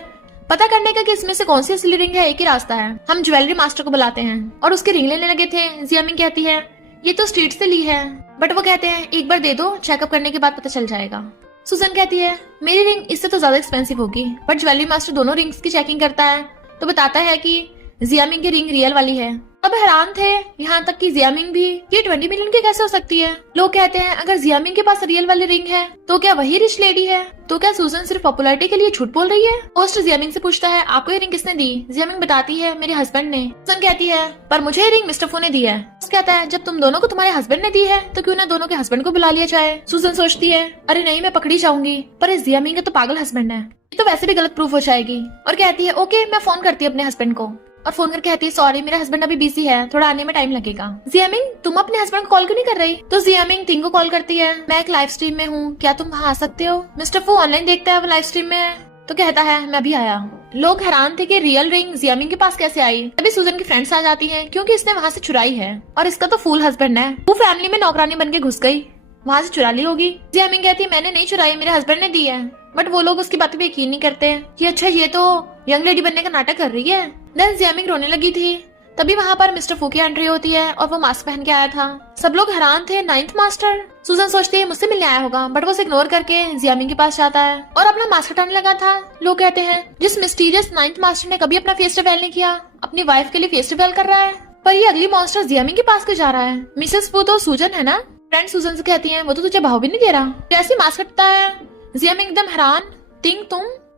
पता करने का कि इसमें से कौन सी असली रिंग है एक ही रास्ता है, हम ज्वेलरी मास्टर को बुलाते हैं और उसकी रिंग लेने लगे थे। जियामिंग कहती है ये तो स्ट्रीट से ली है, बट वो कहते हैं एक बार दे दो, चेकअप करने के बाद पता चल जाएगा। सुजन कहती है मेरी रिंग इससे तो ज्यादा एक्सपेंसिव होगी, बट ज्वेलरी मास्टर दोनों रिंग्स की चेकिंग करता है तो बताता है कि जियामिंग की रिंग रियल वाली है। अब हैरान थे यहाँ तक कि जियामिंग भी, ये 20 मिलियन की कैसे हो सकती है? लोग कहते हैं अगर जियामिंग के पास रियल वाली रिंग है तो क्या वही रिच लेडी है? तो क्या सूजन सिर्फ पॉपुलैरिटी के लिए झूठ बोल रही है? होस्ट जियामिंग से पूछता है आपको ये रिंग किसने दी? जियामिंग बताती है मेरे हस्बैंड ने। सूजन कहती है पर मुझे ये रिंग मिस्टर फू ने दी है। होस्ट कहता है जब तुम दोनों को तुम्हारे हस्बैंड ने दी है तो क्यों ना दोनों के हस्बैंड को बुला लिया जाए। सूजन सोचती है अरे नहीं मैं पकड़ी जाऊंगी, पर इस जियामिंग का तो पागल हस्बैंड है, ये तो वैसे भी गलत प्रूफ हो जाएगी। और कहती है ओके मैं फोन करती हूँ अपने हस्बैंड को, और फोन करके कहती है सॉरी मेरा हस्बैंड अभी बिजी है, थोड़ा आने में टाइम लगेगा। जियामिंग तुम अपने हस्बैंड को कॉल क्यों नहीं कर रही? तो जियामिंग तिंग को कॉल करती है मैं एक लाइव स्ट्रीम में हूँ, क्या तुम वहाँ आ सकते हो? मिस्टर फू ऑनलाइन देखता है वो लाइव स्ट्रीम में है तो कहता है मैं अभी आया। लोग हैरान थे कि रियल रिंग जियामिंग के पास कैसे आई। तभी सूजन की फ्रेंड्स आ जाती हैं क्योंकि इसने वहाँ से चुराई है और इसका तो फूल हस्बैंड है। वो फैमिली में नौकरानी बन के घुस गई, वहाँ से चुरा ली होगी। जियामिंग कहती है मैंने नहीं चुराई, मेरे हस्बैंड ने दी है, बट वो लोग उसकी बातें पे यकीन नहीं करते हैं कि अच्छा ये तो यंग लेडी बनने का नाटक कर रही है। देन जियामिंग रोने लगी थी। तभी वहाँ पर मिस्टर फू की एंट्री होती है और वो मास्क पहन के आया था। सब लोग हैरान थे, 9th मास्टर। सूजन सोचती है मुझसे मिलने आया होगा, बट वो उसे इग्नोर करके जियामिंग के पास जाता है और अपना मास्क हटाने लगा था। लोग कहते हैं जिस मिस्टीरियस 9th मास्टर ने कभी अपना फेस रिवील नहीं किया, अपनी वाइफ के लिए फेस रिवील कर रहा है, पर ये अगली मॉन्स्टर जियामिंग के पास क्यों जा रहा है? मिसेस फू तो सूजन है ना? फ्रेंड सूजन से कहती है वो तो तुझे भाव भी नहीं दे रहा, जैसे मास्क हटता है जियामिंग एकदम हैरान, तिंग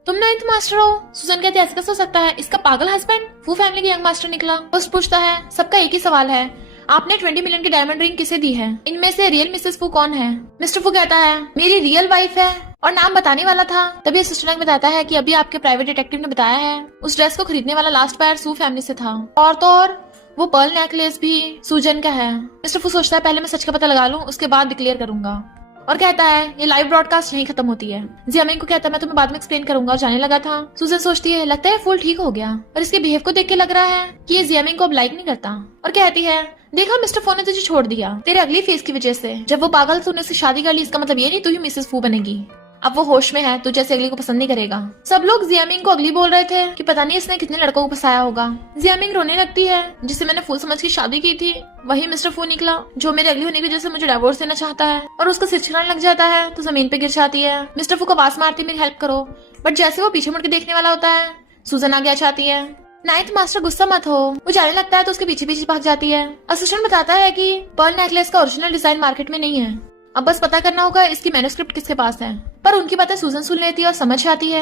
तुम 9th मास्टर हो? सूजन कहती है ऐसा कैसे हो सकता है, इसका पागल हस्बैंड फू फैमिली का यंग मास्टर निकला। उस पूछता है सबका एक ही सवाल है, आपने 20 मिलियन की डायमंड रिंग किसे दी है? इनमें से रियल मिसेस फू कौन है? मिस्टर फू कहता है मेरी रियल वाइफ है और नाम बताने वाला था। तभी असिस्टेंट बताता है कि अभी आपके प्राइवेट डिटेक्टिव ने बताया है उस ड्रेस को खरीदने वाला लास्ट बायर सू फैमिली से था, और तो और वो पर्ल नेकलेस भी सूजन का है। मिस्टर फू सोचता है पहले मैं सच का पता लगा लूं, उसके बाद डिक्लेयर करूंगा। और कहता है ये लाइव ब्रॉडकास्ट नहीं खत्म होती है। जियामिंग को कहता है मैं तुम्हें बाद में एक्सप्लेन करूंगा और जाने लगा था। सुजन सोचती है लगता है फूल ठीक हो गया और इसके बिहेव को देख के लग रहा है कि ये जियामिंग को अब लाइक नहीं करता और कहती है देखा मिस्टर फू ने तुझे छोड़ दिया तेरे अगली फेस की वजह से। जब वो पागल तूने उससे शादी कर ली इसका मतलब ये नहीं तू ही मिसेस फू बनेगी। अब वो होश में है, तू जैसे अगली को पसंद नहीं करेगा। सब लोग जियामिंग को अगली बोल रहे थे कि पता नहीं इसने कितने लड़कों को फंसाया होगा। जियामिंग रोने लगती है जिसे मैंने फूल समझ के शादी की थी वही मिस्टर फू निकला जो मेरे अगली होने की वजह से मुझे डिवोर्स देना चाहता है। और उसका सिर छिड़ाने लग जाता है तो जमीन पे गिर जाती है। मिस्टर फू को आवाज मारती मेरी हेल्प करो, बट जैसे वो पीछे मुड़ के देखने वाला होता है सुजन आगे आ जाती है। नाइन्थ मास्टर गुस्सा मत हो। वो जाने लगता है तो उसके पीछे पीछे भाग जाती है। असिस्टेंट बताता है कि पर्ल नेकलेस का ओरिजिनल डिजाइन मार्केट में नहीं है, अब बस पता करना होगा इसकी मैन्युस्क्रिप्ट किसके पास है। पर उनकी बातें सुजन सुन लेती है और समझ आती है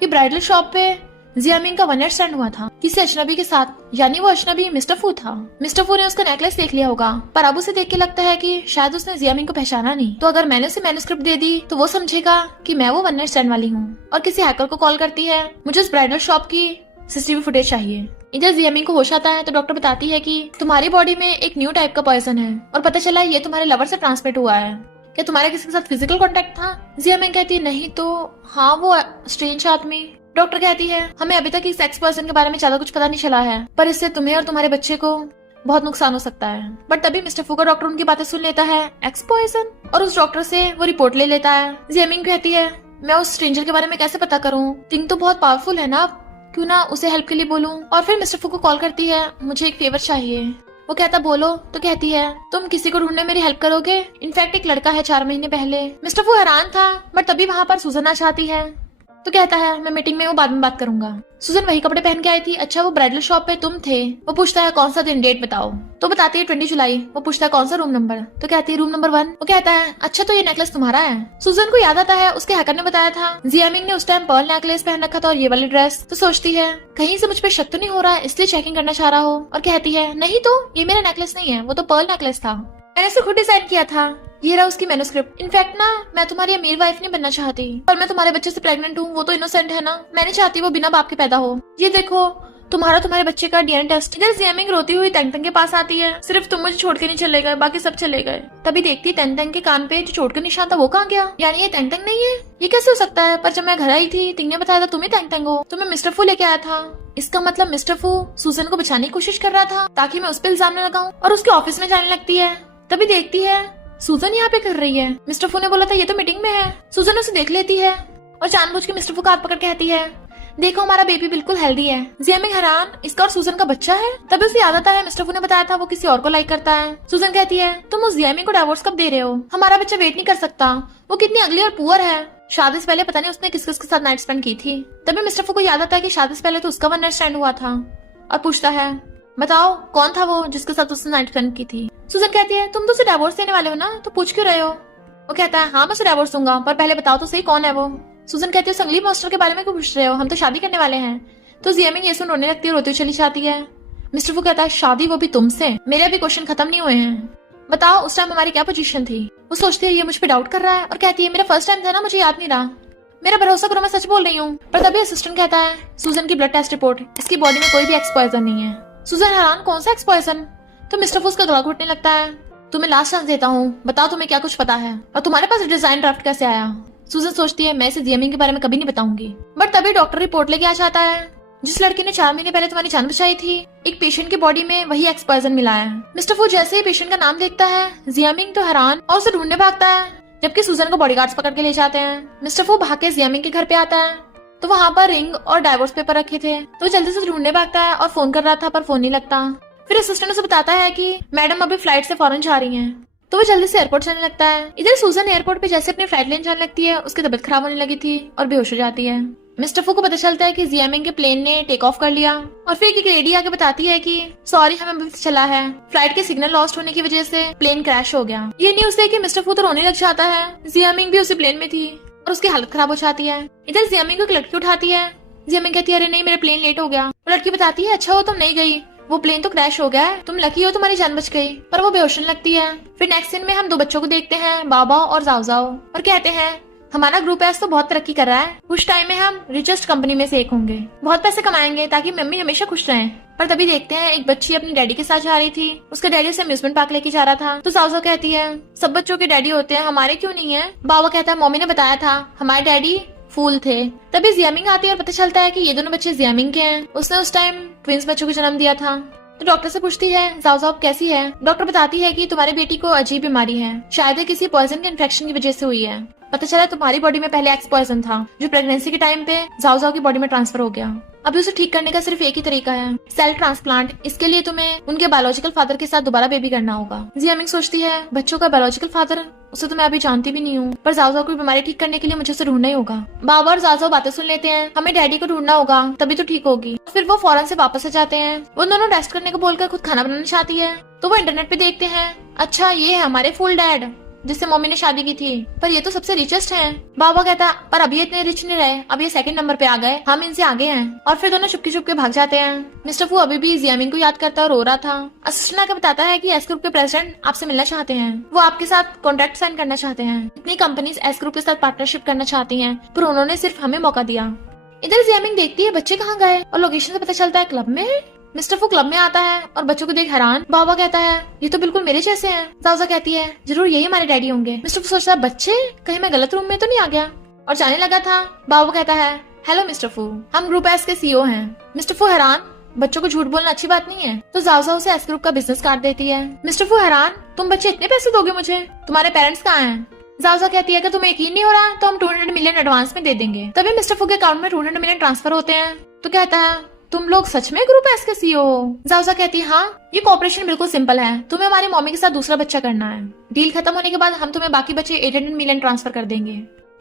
कि ब्राइडल शॉप पे जियामिंग का 1 नाइट स्टैंड हुआ था किसी अजनबी के साथ, यानी वो अजनबी मिस्टर फू था। मिस्टर फू ने उसका नेकलेस देख लिया होगा पर अब उसे देख के लगता है कि शायद उसने जियामिंग को पहचाना नहीं, तो अगर मैंने उसे मैन्युस्क्रिप्ट दे दी तो वो समझेगा कि मैं वो 1 नाइट स्टैंड वाली हूँ। और किसी हैकर को कॉल करती है मुझे उस ब्राइडल शॉप की सीसीटीवी फुटेज चाहिए। इधर जियामिंग को होश आता है तो डॉक्टर बताती है कि तुम्हारी बॉडी में एक न्यू टाइप का पॉइजन है और पता चला ये तुम्हारे लवर से ट्रांसमिट हुआ है। क्या तुम्हारा किसी के साथ फिजिकल कांटेक्ट था? जियामिंग कहती है नहीं तो हाँ वो स्ट्रेंज आदमी। डॉक्टर कहती है हमें अभी तक इस एक्स पर्सन के बारे में ज्यादा कुछ पता नहीं चला है पर इससे तुम्हें और तुम्हारे बच्चे को बहुत नुकसान हो सकता है। बट तभी मिस्टर फू का डॉक्टर उनकी बातें सुन लेता है एक्स पॉइजन और उस डॉक्टर से वो रिपोर्ट ले लेता है। जियामिंग कहती है मैं उस स्ट्रेंजर के बारे में कैसे पता करूँ, थिंग तो बहुत पावरफुल है ना, क्यों ना उसे हेल्प के लिए बोलूं। और फिर मिस्टर फू को कॉल करती है मुझे एक फेवर चाहिए। वो कहता बोलो तो कहती है तुम किसी को ढूंढने मेरी हेल्प करोगे, इनफैक्ट एक लड़का है 4 महीने पहले। मिस्टर फू हैरान था बट तभी वहाँ पर सुजन आ जाती है तो कहता है मैं मीटिंग में वो बाद में बात करूंगा। सुजन वही कपड़े पहन के आई थी। अच्छा वो ब्राइडल शॉप पे तुम थे? वो पूछता है कौन सा दिन, डेट बताओ। तो बताती है 20 जुलाई। वो पूछता है कौन सा रूम नंबर? तो कहती है रूम नंबर 1। वो कहता है अच्छा तो ये नेकलेस तुम्हारा है। सुजन को याद आता है उसके हैकर ने बताया था जियामिंग ने उस टाइम पर्ल नेकलेस पहन रखा था और ये वाली ड्रेस। तो सोचती है कहीं से मुझ पे शक तो नहीं हो रहा है इसलिए चेकिंग करना चाह रहा हो। और कहती है नहीं तो ये मेरा नेकलेस नहीं है, वो तो पर्ल नेकलेस था, मैंने इसे खुद डिजाइन किया था। ये रहा उसकी मैन्युस्क्रिप्ट। इनफैक्ट ना मैं तुम्हारी अमीर वाइफ नहीं बनना चाहती और मैं तुम्हारे बच्चे से प्रेग्नेंट हूँ, वो तो इनोसेंट है ना, मैं नहीं चाहती वो बिना बाप के पैदा हो। ये देखो तुम्हारे बच्चे का डीएनए टेस्ट। इधर जियामिंग रोती हुई तेंग तेंग के पास आती है सिर्फ तुम मुझे छोड़ के नहीं चले गए, बाकी सब चले गए। तभी देखती है तेंग तेंग के कान पे जो चोट का निशान था वो कहाँ गया, यानी ये तेंग तेंग नहीं है। ये कैसे हो सकता है? पर जब मैं घर आई थी तिंग ने बताया था तुम ही तेंग तेंग हो, तुम्हें मिस्टर फू लेके आया था। इसका मतलब मिस्टर फू सुजन को बचाने की कोशिश कर रहा था ताकि मैं उस पर इल्जाम न लगाऊं। और उसके ऑफिस में जाने लगती है तभी देखती है सुजन यहाँ पे कर रही है। मिस्टर फू ने बोला था ये तो मीटिंग में है। सुजन उसे देख लेती है और जानबूझ के मिस्टर फू का हाथ पकड़ कहती है देखो हमारा बेबी बिल्कुल हेल्दी है। जियामिंग हैरान इसका और सुजन का बच्चा है। तभी उसे याद आता है मिस्टर फू ने बताया था वो किसी और को लाइक करता है। सुजन कहती है तुम उस जियामिंग को डिवोर्स कब दे रहे हो, हमारा बच्चा वेट नहीं कर सकता, वो कितनी अगली और पुअर है। शादी से पहले पता नहीं उसने किस किस के साथ नाइट स्पेंड की थी। तभी मिस्टर फू को याद आता है कि शादी से पहले तो उसका 1 नाइट स्टैंड हुआ था और पूछता है बताओ कौन था वो जिसके साथ उसने नाइट स्पेंड की थी। सुजन कहती है तुम तो उसे डिवोर्स देने वाले हो ना, तो पूछ क्यों रहे हो? वो कहता है हाँ मैं उसे डिवोर्स दूंगा पर पहले बताओ तो सही कौन है वो। सुजन कहती है संगली मास्टर के बारे में क्यों पूछ रहे हो, हम तो शादी करने वाले हैं। तो जियामिंग ये सुन रोने लगती है, रोती हुई चली जाती है। मिस्टर फू कहता है शादी वो भी तुमसे? मेरे अभी क्वेश्चन खत्म नहीं हुए हैं, बताओ उस टाइम हमारी क्या पोजीशन थी। वो सोचती है ये मुझ पे डाउट कर रहा है और कहती है मेरा फर्स्ट टाइम था ना, मुझे याद नहीं रहा, मेरा भरोसा करो मैं सच बोल रही हूँ। पर तभी असिस्टेंट कहता है सुजन की ब्लड टेस्ट रिपोर्ट, इसकी बॉडी में कोई भी एक्स पॉइजन नहीं है। सुजन हैरान कौन सा एक्स पॉइजन? तो मिस्टर फू उसका गला घुटने लगता है। तुम्हें लास्ट चांस देता हूँ, बताओ तुम्हें क्या कुछ पता है और तुम्हारे पास डिजाइन ड्राफ्ट कैसे आया। सुजन सोचती है मैं इसे जियामिंग के बारे में कभी नहीं बताऊंगी। बट तभी डॉक्टर रिपोर्ट लेके आ जाता है जिस लड़की ने 4 महीने पहले तुम्हारी जान बचाई थी, एक पेशेंट की बॉडी में वही एक्स पॉइजन मिला है। मिस्टर फू जैसे ही पेशेंट का नाम देखता है जियामिंग तो हैरान और उसे ढूंढने भागता है, जबकि सुजन को बॉडीगार्ड्स पकड़ के ले जाते हैं। मिस्टर फू भाग के जियामिंग के घर पे आता है तो वहाँ पर रिंग और डाइवोर्स पेपर रखे थे, तो जल्दी से ढूंढने भागता है और फोन कर रहा था पर फोन नहीं लगता। फिर असिस्टेंट उसे बताता है कि मैडम अभी फ्लाइट से फौरन जा रही हैं, तो वो जल्दी से एयरपोर्ट जाने लगता है। इधर सुजन एयरपोर्ट पे जैसे अपनी फ्लाइट लेने जाने लगती है उसकी तबीयत खराब होने लगी थी और बेहोश हो जाती है। मिस्टर फू को पता चलता है कि जियामिंग के प्लेन ने टेक ऑफ कर लिया और फिर एक लेडी आके बताती है कि सॉरी हमें अभी चला है, फ्लाइट के सिग्नल लॉस्ट होने की वजह से प्लेन क्रैश हो गया। ये न्यूज देख के मिस्टर फू तो रोने लग जाता है। जियामिंग भी उसी प्लेन में थी और उसकी हालत खराब हो जाती है। इधर जियामिंग को एक लड़की उठाती है। जियामिंग कहती है अरे नहीं मेरा प्लेन लेट हो गया। वो लड़की बताती है अच्छा हो तुम नहीं गई, वो प्लेन तो क्रैश हो गया है, तुम लकी हो तुम्हारी जान बच गई। पर वो बेहोश लगती है। फिर नेक्स्ट सीन में हम 2 बच्चों को देखते हैं, बाबा और जाओ, और कहते हैं हमारा ग्रुप एस तो बहुत तरक्की कर रहा है, कुछ टाइम में हम रिचेस्ट कंपनी में से एक होंगे, बहुत पैसे कमाएंगे ताकि मम्मी हमेशा खुश रहें। पर तभी देखते हैं एक बच्ची अपनी डैडी के साथ जा रही थी, उसका डैडी उसे अम्यूजमेंट पार्क लेके जा रहा था। तो साउसा कहती है सब बच्चों के डैडी होते हैं, हमारे क्यों नहीं है। बाबा कहता है मम्मी ने बताया था हमारे डैडी फूल थे। तभी जियामिंग आती है और पता चलता है कि ये दोनों बच्चे जियामिंग के हैं, उसने उस टाइम ट्विंस बच्चों को जन्म दिया था। तो डॉक्टर से पूछती है जाओ कैसी है। डॉक्टर बताती है कि तुम्हारी बेटी को अजीब बीमारी है, शायद ये किसी पॉइजन के इन्फेक्शन की वजह से हुई है। पता चला तुम्हारी बॉडी में पहले एक्स पॉइजन था जो प्रेगनेंसी के टाइम पे जाओ की बॉडी में ट्रांसफर हो गया। अभी उसे ठीक करने का सिर्फ एक ही तरीका है, सेल ट्रांसप्लांट। इसके लिए तुम्हें उनके बायोलॉजिकल फादर के साथ दोबारा बेबी करना होगा। जियामिंग सोचती है बच्चों का बायोलॉजिकल फादर, उसे तो मैं अभी जानती भी नहीं हूँ, पर जाओ की बीमारी ठीक करने के लिए मुझे उसे ढूंढना ही होगा। बाबा और जाओ बातें सुन लेते हैं, हमें डैडी को ढूंढना होगा तभी तो ठीक होगी। फिर वो फौरन से वापस आ जाते हैं। वो दोनों टेस्ट करने को बोलकर खुद खाना बनाना चाहती है, तो वो इंटरनेट पे देखते हैं, अच्छा ये है हमारे फुल डैड जिससे मम्मी ने शादी की थी, पर ये तो सबसे रिचेस्ट हैं। बाबा कहता पर अब ये इतने रिच नहीं रहे, अब ये सेकंड नंबर पे आ गए, हम इनसे आगे हैं। और फिर दोनों चुपके चुपके भाग जाते हैं। मिस्टर फू अभी भी जियामिंग को याद करता और रो रहा था। असिस्टेंट आकर बताता है कि एस ग्रुप के प्रेसिडेंट आपसे मिलना चाहते हैं, वो आपके साथ कॉन्ट्रैक्ट साइन करना चाहते हैं। इतनी कंपनीज एस ग्रुप के साथ पार्टनरशिप करना चाहती है, पर उन्होंने सिर्फ हमें मौका दिया। इधर जियामिंग देखती है बच्चे कहाँ गए, और लोकेशन से पता चलता है क्लब में। मिस्टर फू क्लब में आता है और बच्चों को देख हैरान। बाबा कहता है ये तो बिल्कुल मेरे जैसे हैं। जाओजा कहती है जरूर यही हमारे डैडी होंगे। मिस्टर फू सोचता है बच्चे, कहीं मैं गलत रूम में तो नहीं आ गया, और जाने लगा था। बाबा कहता है हेलो मिस्टर फू, हम ग्रुप एस के सीईओ हैं। मिस्टर फू हैरान, बच्चों को झूठ बोलना अच्छी बात नहीं है। तो जाओजा उसे एस ग्रुप का बिजनेस कार्ड देती है। मिस्टर फू हैरान, तुम बच्चे इतने पैसे दोगे मुझे, तुम्हारे पेरेंट्स कहाँ हैं। जाओजा कहती है कि तुम्हें यकीन नहीं हो रहा तो हम 200 मिलियन एडवांस में दे देंगे। तभी मिस्टर फू के अकाउंट में 200 मिलियन ट्रांसफर होते हैं। तो कहता है तुम लोग सच में ग्रुप एस के सीईओ हो। जाओजा कहती है हाँ, ये कॉपरेशन बिल्कुल सिंपल है, तुम्हें हमारी मम्मी के साथ दूसरा बच्चा करना है। डील खत्म होने के बाद हम तुम्हें बाकी बचे 800 मिलियन ट्रांसफर कर देंगे।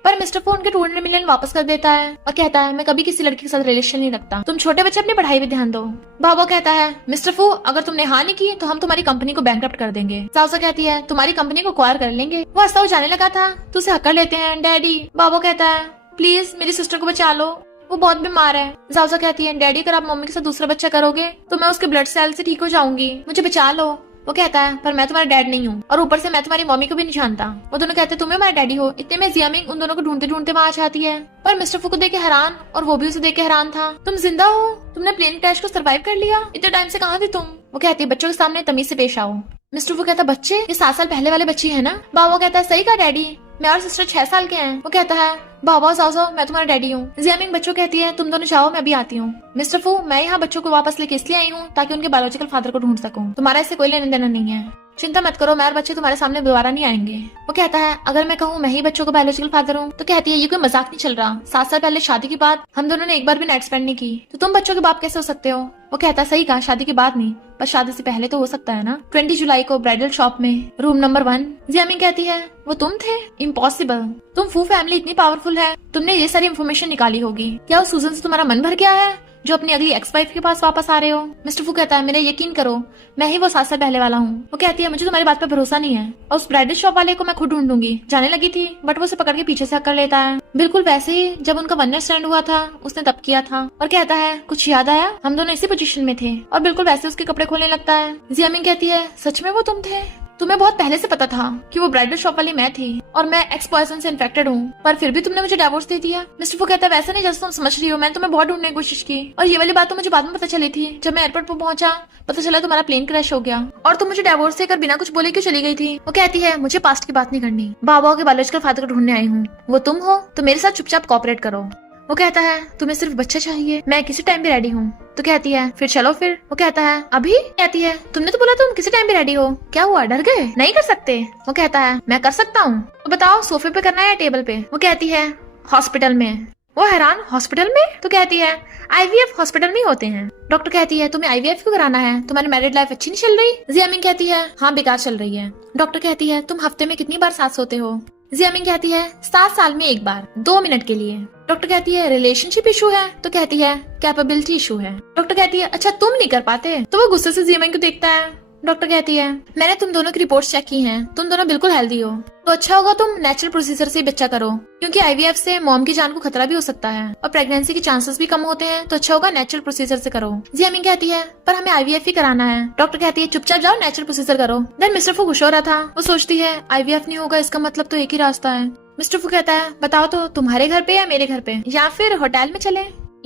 पर मिस्टर फू उनके 200 मिलियन वापस कर देता है और कहता है मैं कभी किसी लड़की के साथ रिलेशन नहीं रखता, तुम छोटे बच्चे अपनी पढ़ाई पे ध्यान दो। बाबा कहता है मिस्टर फू अगर तुमने हाँ नहीं की तो हम तुम्हारी कंपनी को बैंकरप्ट कर देंगे। जाओजा कहती है तुम्हारी कंपनी को एक्वायर कर लेंगे। वो हंसता हुआ जाने लगा था तो उसे हक्कर लेते हैं डैडी। बाबा कहता है प्लीज मेरी सिस्टर को बचा लो, वो बहुत बीमार है। जाओजा कहती है डैडी अगर आप मम्मी के साथ दूसरा बच्चा करोगे तो मैं उसके ब्लड सेल से ठीक हो जाऊंगी, मुझे बचा लो। वो कहता है पर मैं तुम्हारा डैड नहीं हूँ, और ऊपर से मैं तुम्हारी मम्मी को भी नहीं जानता। वो दोनों कहते हैं तुम्हें हमारे डैडी हो। इतने में जियामिंग उन दोनों को ढूंढते ढूंढते वहाँ आ जाती है, पर मिस्टर फू को देख के हैरान और वो भी उसे देख के हैरान था। तुम जिंदा हो, तुमने प्लेन क्रैश को सर्वाइव कर लिया, इतने टाइम से कहाँ थे तुम। वो कहती है बच्चों के सामने तमीज से पेश आओ। मिस्टर फू कहता बच्चे ये 7 साल पहले वाले बच्ची है ना। बाबा कहता है सही कहा डैडी, मैं और सिस्टर 6 साल के हैं। वो कहता है बाबा जाओ मैं तुम्हारा डैडी हूँ। जियामिंग बच्चों कहती है तुम दोनों जाओ मैं भी आती हूँ। मिस्टर फू मैं यहाँ बच्चों को वापस लेके इसलिए आई हूँ ताकि उनके बायोलॉजिकल फादर को ढूंढ सकूँ, तुम्हारा इससे कोई लेना देना नहीं है, चिंता मत करो, मैं और बच्चे तुम्हारे सामने दोबारा नहीं आएंगे। वो कहता है अगर मैं कहूँ मैं ही बच्चों का बायोलॉजिकल फादर हूँ। तो कहती है ये कोई मजाक नहीं चल रहा, 7 साल पहले शादी के बाद हम दोनों ने एक बार भी नाइट स्पेंड नहीं की, तो तुम बच्चों के बाप कैसे हो सकते हो। वो कहता है सही कहा, शादी के बाद नहीं पर शादी से पहले तो हो सकता है ना। 20 जुलाई को ब्राइडल शॉप में रूम नंबर 1। जियामिंग कहती है वो तुम थे, इम्पॉसिबल, तुम फू फैमिली इतनी पावरफुल है, तुमने ये सारी इन्फॉर्मेशन निकाली होगी। क्या उस सूजन से तुम्हारा मन भर गया है जो अपनी अगली एक्स वाइफ के पास वापस आ रहे हो। मिस्टर फू कहता है मेरा यकीन करो मैं ही वो 7 साल पहले वाला हूँ। वो कहती है मुझे तुम्हारी बात पर भरोसा नहीं है, और उस ब्राइडल शॉप वाले को मैं खुद ढूंढूंगी। जाने लगी थी बट वो उसे पकड़ के पीछे से कर लेता है, बिल्कुल वैसे ही जब उनका 1 नाइट स्टैंड हुआ था उसने तब किया था। और कहता है कुछ याद आया, हम दोनों इसी पोजीशन में थे, और बिल्कुल वैसे उसके कपड़े खोलने लगता है। जियामिंग कहती है सच में वो तुम थे, तुम्हें बहुत पहले से पता था कि वो ब्राइडल शॉप वाली मैं थी और मैं एक्स पॉइजन से इन्फेक्टेड हूँ, पर फिर भी तुमने मुझे डिवोर्स दे दिया। मिस्टर फू कहता है वैसा नहीं जैसा तुम समझ रही हो, मैंने तुम्हें बहुत ढूंढने की कोशिश की, और ये वाली बात तो मुझे बाद में पता चली थी जब मैं एयरपोर्ट पर पहुंचा, पता चला तुम्हारा प्लेन क्रैश हो गया और तुम मुझे डिवोर्स देकर बिना कुछ बोले क्यों चली गई थी। वो कहती है मुझे पास्ट की बात नहीं करनी, बाबा के बायोलॉजिकल फादर को ढूंढने आई हूँ, वो तुम हो तो मेरे साथ चुपचाप कॉपरेट करो। वो कहता है तुम्हें सिर्फ बच्चा चाहिए, मैं किसी टाइम भी रेडी हूँ। तो कहती है फिर चलो फिर। वो कहता है अभी। कहती है तुमने तो बोला तुम किसी टाइम भी रेडी हो, क्या हुआ डर गए, नहीं कर सकते। वो कहता है मैं कर सकता हूँ, तो बताओ सोफे पे करना है या टेबल पे। वो कहती है हॉस्पिटल में। वो हैरान हॉस्पिटल में। तो कहती है IVF हॉस्पिटल में होते हैं। डॉक्टर कहती है तुम्हें IVF क्यों कराना है, तुम्हारी मैरिड लाइफ अच्छी नहीं चल रही। जियामिंग कहती है हाँ बेकार चल रही है। डॉक्टर कहती है तुम हफ्ते में कितनी बार साथ सोते हो। जियामिंग कहती है 7 साल में एक बार, 2 मिनट के लिए। डॉक्टर कहती है रिलेशनशिप इशू है। तो कहती है कैपेबिलिटी इशू है। डॉक्टर कहती है अच्छा तुम नहीं कर पाते। तो वो गुस्से से जियामिंग को देखता है। डॉक्टर कहती है मैंने तुम दोनों की रिपोर्ट्स चेक की हैं, तुम दोनों बिल्कुल हेल्दी हो, तो अच्छा होगा तुम नेचुरल प्रोसीजर से बच्चा करो, क्योंकि IVF से मॉम की जान को खतरा भी हो सकता है और प्रेगनेंसी के चांसेस भी कम होते हैं, तो अच्छा होगा नेचुरल प्रोसीजर से करो। जियामिंग कहती है पर हमें IVF ही कराना है। डॉक्टर कहती है चुपचाप जाओ नेचुरल प्रोसीजर करो। देन मिस्टर फू खुश हो रहा था, वो सोचती है IVF नहीं होगा इसका मतलब तो एक ही रास्ता है, मिस्टर फू कहता है बताओ तो तुम्हारे घर पे या मेरे घर पे, या फिर होटल में चले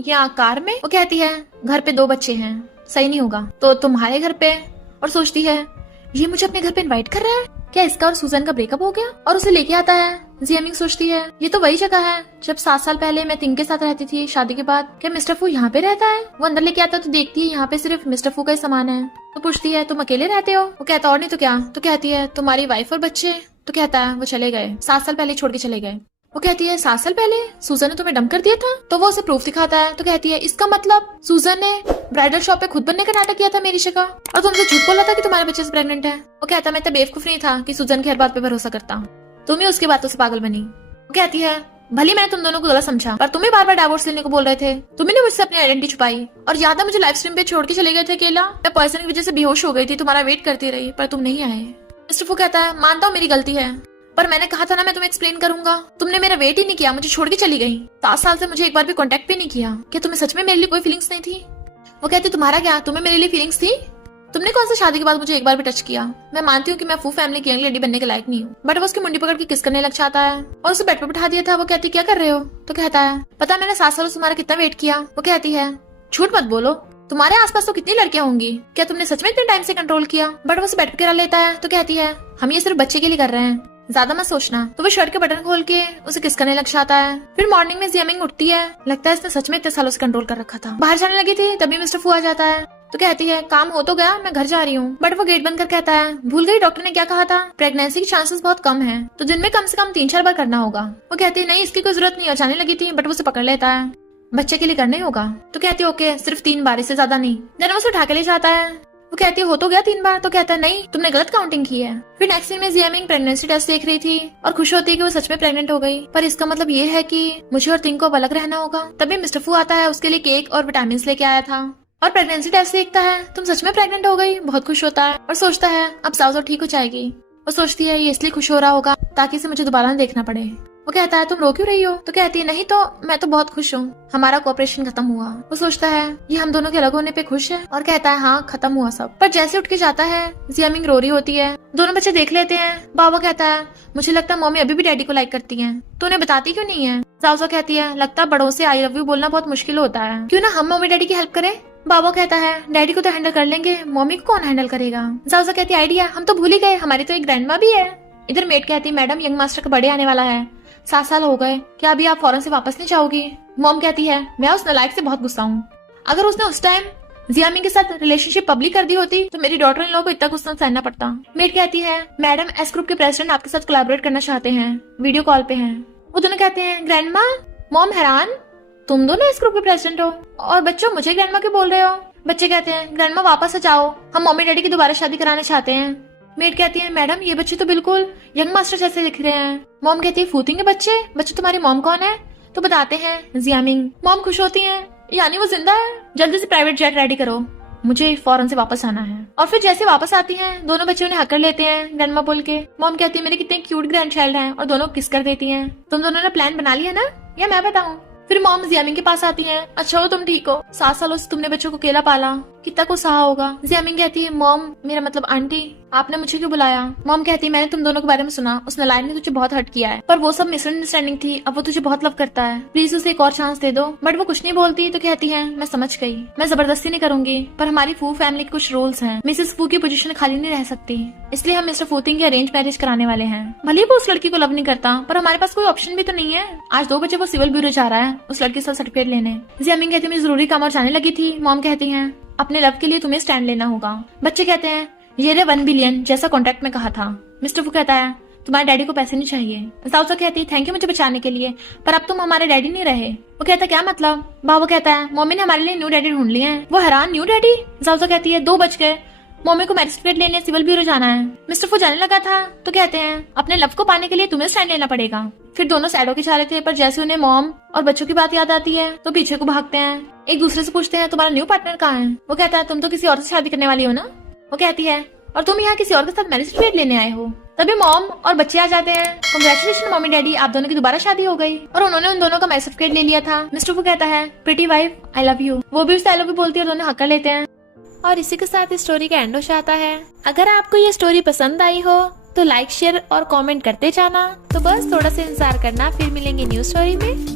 या कार में। वो कहती है घर पे 2 बच्चे हैं, सही नहीं होगा तो तुम्हारे घर पे। और सोचती है ये मुझे अपने घर पे इनवाइट कर रहा है, क्या इसका और सूजन का ब्रेकअप हो गया। और उसे लेके आता है। जियामिंग सोचती है ये तो वही जगह है जब 7 साल पहले मैं तिंग के साथ रहती थी शादी के बाद। क्या मिस्टर फू यहाँ पे रहता है। वो अंदर लेके आता है तो देखती है यहाँ पे सिर्फ मिस्टर फू का ही सामान है। तो पूछती है तुम अकेले रहते हो। वो कहता और नहीं तो क्या। तो कहती है तुम्हारी वाइफ और बच्चे। तो कहता है वो चले गए, 7 साल पहले छोड़ के चले गए। वो कहती है 7 साल पहले सूजन ने तुम्हें डंप कर दिया था। तो वो उसे प्रूफ दिखाता है। तो कहती है इसका मतलब सूजन ने ब्राइडल शॉप पे खुद बनने का नाटक किया था मेरी जगह, और तुमसे झूठ बोला था कि तुम्हारे बच्चे से प्रेग्नेंट है। वो कहता मैं इतना बेवकूफ नहीं था कि सूजन की हर बात पे भरोसा करता, तुम ही उसकी बातों से पागल बनी। वो कहती है भली मैं तुम दोनों को गलत समझा, पर तुम्हें बार बार डाइवोर्स लेने को बोल रहे थे, तुमने मुझसे अपनी आइडेंटिटी छुपाई। और याद है मुझे लाइव स्ट्रीम पे छोड़ के चले गए थे अकेला, मैं पॉइजन की वजह से बेहोश हो गई थी, तुम्हारा वेट करती रही पर तुम नहीं आए। मिस्टर फू कहता है मानता हूँ मेरी गलती है, पर मैंने कहा था ना मैं तुम्हें एक्सप्लेन करूंगा, तुमने मेरा वेट ही नहीं किया, मुझे छोड़ के चली गई। 7 साल से मुझे एक बार भी कांटेक्ट भी नहीं किया। क्या तुम्हें सच में मेरे लिए कोई फीलिंग्स नहीं थी। वो कहती तुम्हारा क्या, तुम्हें मेरे लिए फीलिंग्स थी। तुमने कौन सा शादी के बाद मुझे एक बार भी टच किया। मैं मानती हूँ कि मैं फू फैमिली की यंग लेडी बनने के लायक नहीं हूँ, बट वो उसकी मुंडी पकड़ के किस करने लग जाता है और उसे बेड पर बिठा दिया था। वो कहती क्या कर रहे हो। तो कहता है पता मैंने 7 साल तुम्हारा कितना वेट किया। वो कहती है झूठ मत बोलो, तुम्हारे आसपास तो कितनी लड़कियां होंगी, क्या तुमने सच में इतने टाइम से कंट्रोल किया। बट वो उसे बेड पर गिरा लेता है। तो कहती है हम ये सिर्फ बच्चे के लिए कर रहे हैं, ज्यादा मत सोचना। तो वो शर्ट के बटन खोल के उसे किस करने लग जाता है। फिर मॉर्निंग में जियामिंग उठती है, लगता है इसने सच में इतने सालों से कंट्रोल कर रखा था। बाहर जाने लगी थी तभी मिस्टर फू आ जाता है। तो कहती है काम हो तो गया, मैं घर जा रही हूँ। बट वो गेट बंद कर कहता है भूल गई डॉक्टर ने क्या कहा था, प्रेगनेंसी के चांसेस बहुत कम है, तो दिन में कम से कम 3-4 बार करना होगा। वो कहती है नहीं इसकी कोई जरूरत नहीं है, जाने लगी थी बट वो उसे पकड़ लेता है, बच्चे के लिए करना ही होगा। तो कहती है ओके सिर्फ 3 बार, इससे ज्यादा नहीं। देन वो उसे उठा के ले जाता है। वो कहती है हो तो गया 3 बार। तो कहता है नहीं तुमने गलत काउंटिंग की है। फिर नेक्स्ट सीन में जियामिंग प्रेगनेंसी टेस्ट देख रही थी और खुश होती है कि वो सच में प्रेग्नेंट हो गई, पर इसका मतलब ये है कि मुझे और तिंग को अलग रहना होगा। तभी मिस्टर फू आता है, उसके लिए केक और विटामिन लेके आया था और प्रेगनेंसी टेस्ट देखता है। तुम सच में प्रेग्नेंट हो गई, बहुत खुश होता है और सोचता है अब साउज़ ठीक हो जाएगी। वो सोचती है ये इसलिए खुश हो रहा होगा ताकि इसे मुझे दोबारा न देखना पड़े। वो कहता है तुम रो क्यों रही हो। तो कहती है नहीं तो मैं तो बहुत खुश हूँ, हमारा कोऑपरेशन खत्म हुआ। वो सोचता है ये हम दोनों के अलग होने पे खुश है और कहता है हाँ खत्म हुआ सब। पर जैसे उठ के जाता है जियामिंग रो रही होती है। दोनों बच्चे देख लेते हैं। बाबा कहता है मुझे लगता है मम्मी अभी भी डैडी को लाइक करती है, तो उन्हें बताती क्यों नहीं है। जाओजा कहती है लगता है बड़ों से आई लव यू बोलना बहुत मुश्किल होता है, क्यों ना हम मम्मी डैडी की हेल्प करें। बाबा कहता है डैडी को तो हैंडल कर लेंगे, मम्मी को कौन हैंडल करेगा। जाओजा कहती है आइडिया, हम तो भूल ही गए, हमारी तो एक ग्रैंड माँ भी है। इधर मेट कहती है मैडम यंग मास्टर का बर्थडे आने वाला है, 7 साल हो गए, क्या अभी आप फौरन से वापस नहीं जाओगी। मॉम कहती है मैं उस नालायक से बहुत गुस्सा हूँ, अगर उसने उस टाइम जियामिंग के साथ रिलेशनशिप पब्लिक कर दी होती तो मेरी डॉटर इन लोगों को इतना गुस्सा सहना पड़ता। मेट कहती है मैडम एस ग्रुप के प्रेसिडेंट आपके साथ कोलैबोरेट करना चाहते हैं, वीडियो कॉल पे हैं। वो दोनों कहते हैं ग्रैंड माँ। मॉम हैरान तुम दोनों एस ग्रुप के प्रेसिडेंट हो और बच्चों मुझे ग्रैंड माँ क्यों बोल रहे हो। बच्चे कहते हैं ग्रैंड माँ वापस आ जाओ, हम मम्मी डैडी की दोबारा शादी कराना चाहते हैं। मेट कहती है मैडम ये बच्चे तो बिल्कुल यंग मास्टर जैसे दिख रहे हैं। मॉम कहती है फूतिंग के बच्चे, तुम्हारी मॉम कौन है। तो बताते हैं जियामिंग। मॉम खुश होती हैं, यानी वो जिंदा है, जल्दी से प्राइवेट जेट रेडी करो, मुझे फौरन से वापस आना है। और फिर जैसे वापस आती हैं दोनों बच्चे उन्हें हक कर लेते हैं ग्रैंडमा बोल के। मॉम कहती है मेरे कितने क्यूट ग्रैंड चाइल्ड हैं, और दोनों किस कर देती हैं। तुम दोनों ने प्लान बना लिया ना, या मैं बताऊं। फिर मॉम जियामिंग के पास आती हैं। अच्छा हो तुम ठीक हो, 7 सालों से तुमने बच्चों को अकेला पाला, कितना को सहा होगा। जियामिंग कहती है मॉम मेरा मतलब आंटी आपने मुझे क्यों बुलाया। मॉम कहती है मैंने तुम दोनों के बारे में सुना, उस नालायक ने तुझे बहुत हर्ट किया है, पर वो सब मिसअंडरस्टैंडिंग थी, अब वो तुझे बहुत लव करता है, प्लीज उसे एक और चांस दे दो। बट वो कुछ नहीं बोलती। तो कहती है मैं समझ गई, मैं जबरदस्ती नहीं करूंगी, पर हमारी फू फैमिली के कुछ रूल्स हैं, मिसेस फू की पोजीशन खाली नहीं रह सकती, इसलिए हम मिस्टर फूतिंग की अरेंज मैरिज कराने वाले हैं। भले वो उस लड़की को लव नहीं करता, पर हमारे पास कोई ऑप्शन भी तो नहीं है। आज 2 बजे वो सिविल ब्यूरो जा रहा है उस लड़की से सर्टिफिकेट लेने। जियामिंग कहती है मैं जरूरी काम और जाने लगी थी। मॉम कहती है अपने लव के लिए तुम्हें स्टैंड लेना होगा। बच्चे कहते हैं ये रे 1 बिलियन जैसा कॉन्ट्रैक्ट में कहा था। मिस्टर फू कहता है तुम्हारे डैडी को पैसे नहीं चाहिए। जाओजा कहती है थैंक यू मुझे बचाने के लिए, पर अब तुम हमारे डैडी नहीं रहे। वो कहता क्या मतलब। बाबा कहता है मम्मी ने हमारे लिए न्यू डैडी ढूंढ लिए हैं। वो हैरान न्यू डैडी। जाओजा कहती है 2 बज गए, मम्मी को मैरिज सर्टिफिकेट लेने सिविल ब्यूरो जाना है। मिस्टर फू जाने लगा था। तो कहते हैं अपने लव को पाने के लिए तुम्हें स्टैंड लेना पड़ेगा। फिर दोनों साइडों के जा रहे थे, पर जैसे उन्हें मॉम और बच्चों की बात याद आती है तो पीछे को भागते हैं। एक दूसरे से पूछते हैं तुम्हारा न्यू पार्टनर कहाँ है। वो कहता है तुम तो किसी और से शादी करने वाली हो ना। वो कहती है और तुम यहाँ किसी और के साथ मैरिज सर्टिफिकेट लेने आए हो। तभी मॉम और बच्चे आ जाते हैं। कांग्रेचुलेशन मम्मी डैडी, आप दोनों की दोबारा शादी हो गई। और उन्होंने उन दोनों का मैरिज सर्टिफिकेट ले लिया था। मिस्टर फू कहता है pretty wife I love you. वो भी उस आई लव यू बोलती है और दोनों हक कर लेते हैं। और इसी के साथ इस स्टोरी का एंड हो जाता है। अगर आपको ये स्टोरी पसंद आई हो तो लाइक शेयर और कमेंट करते जाना। तो बस थोड़ा सा इंतजार करना, फिर मिलेंगे न्यू स्टोरी में।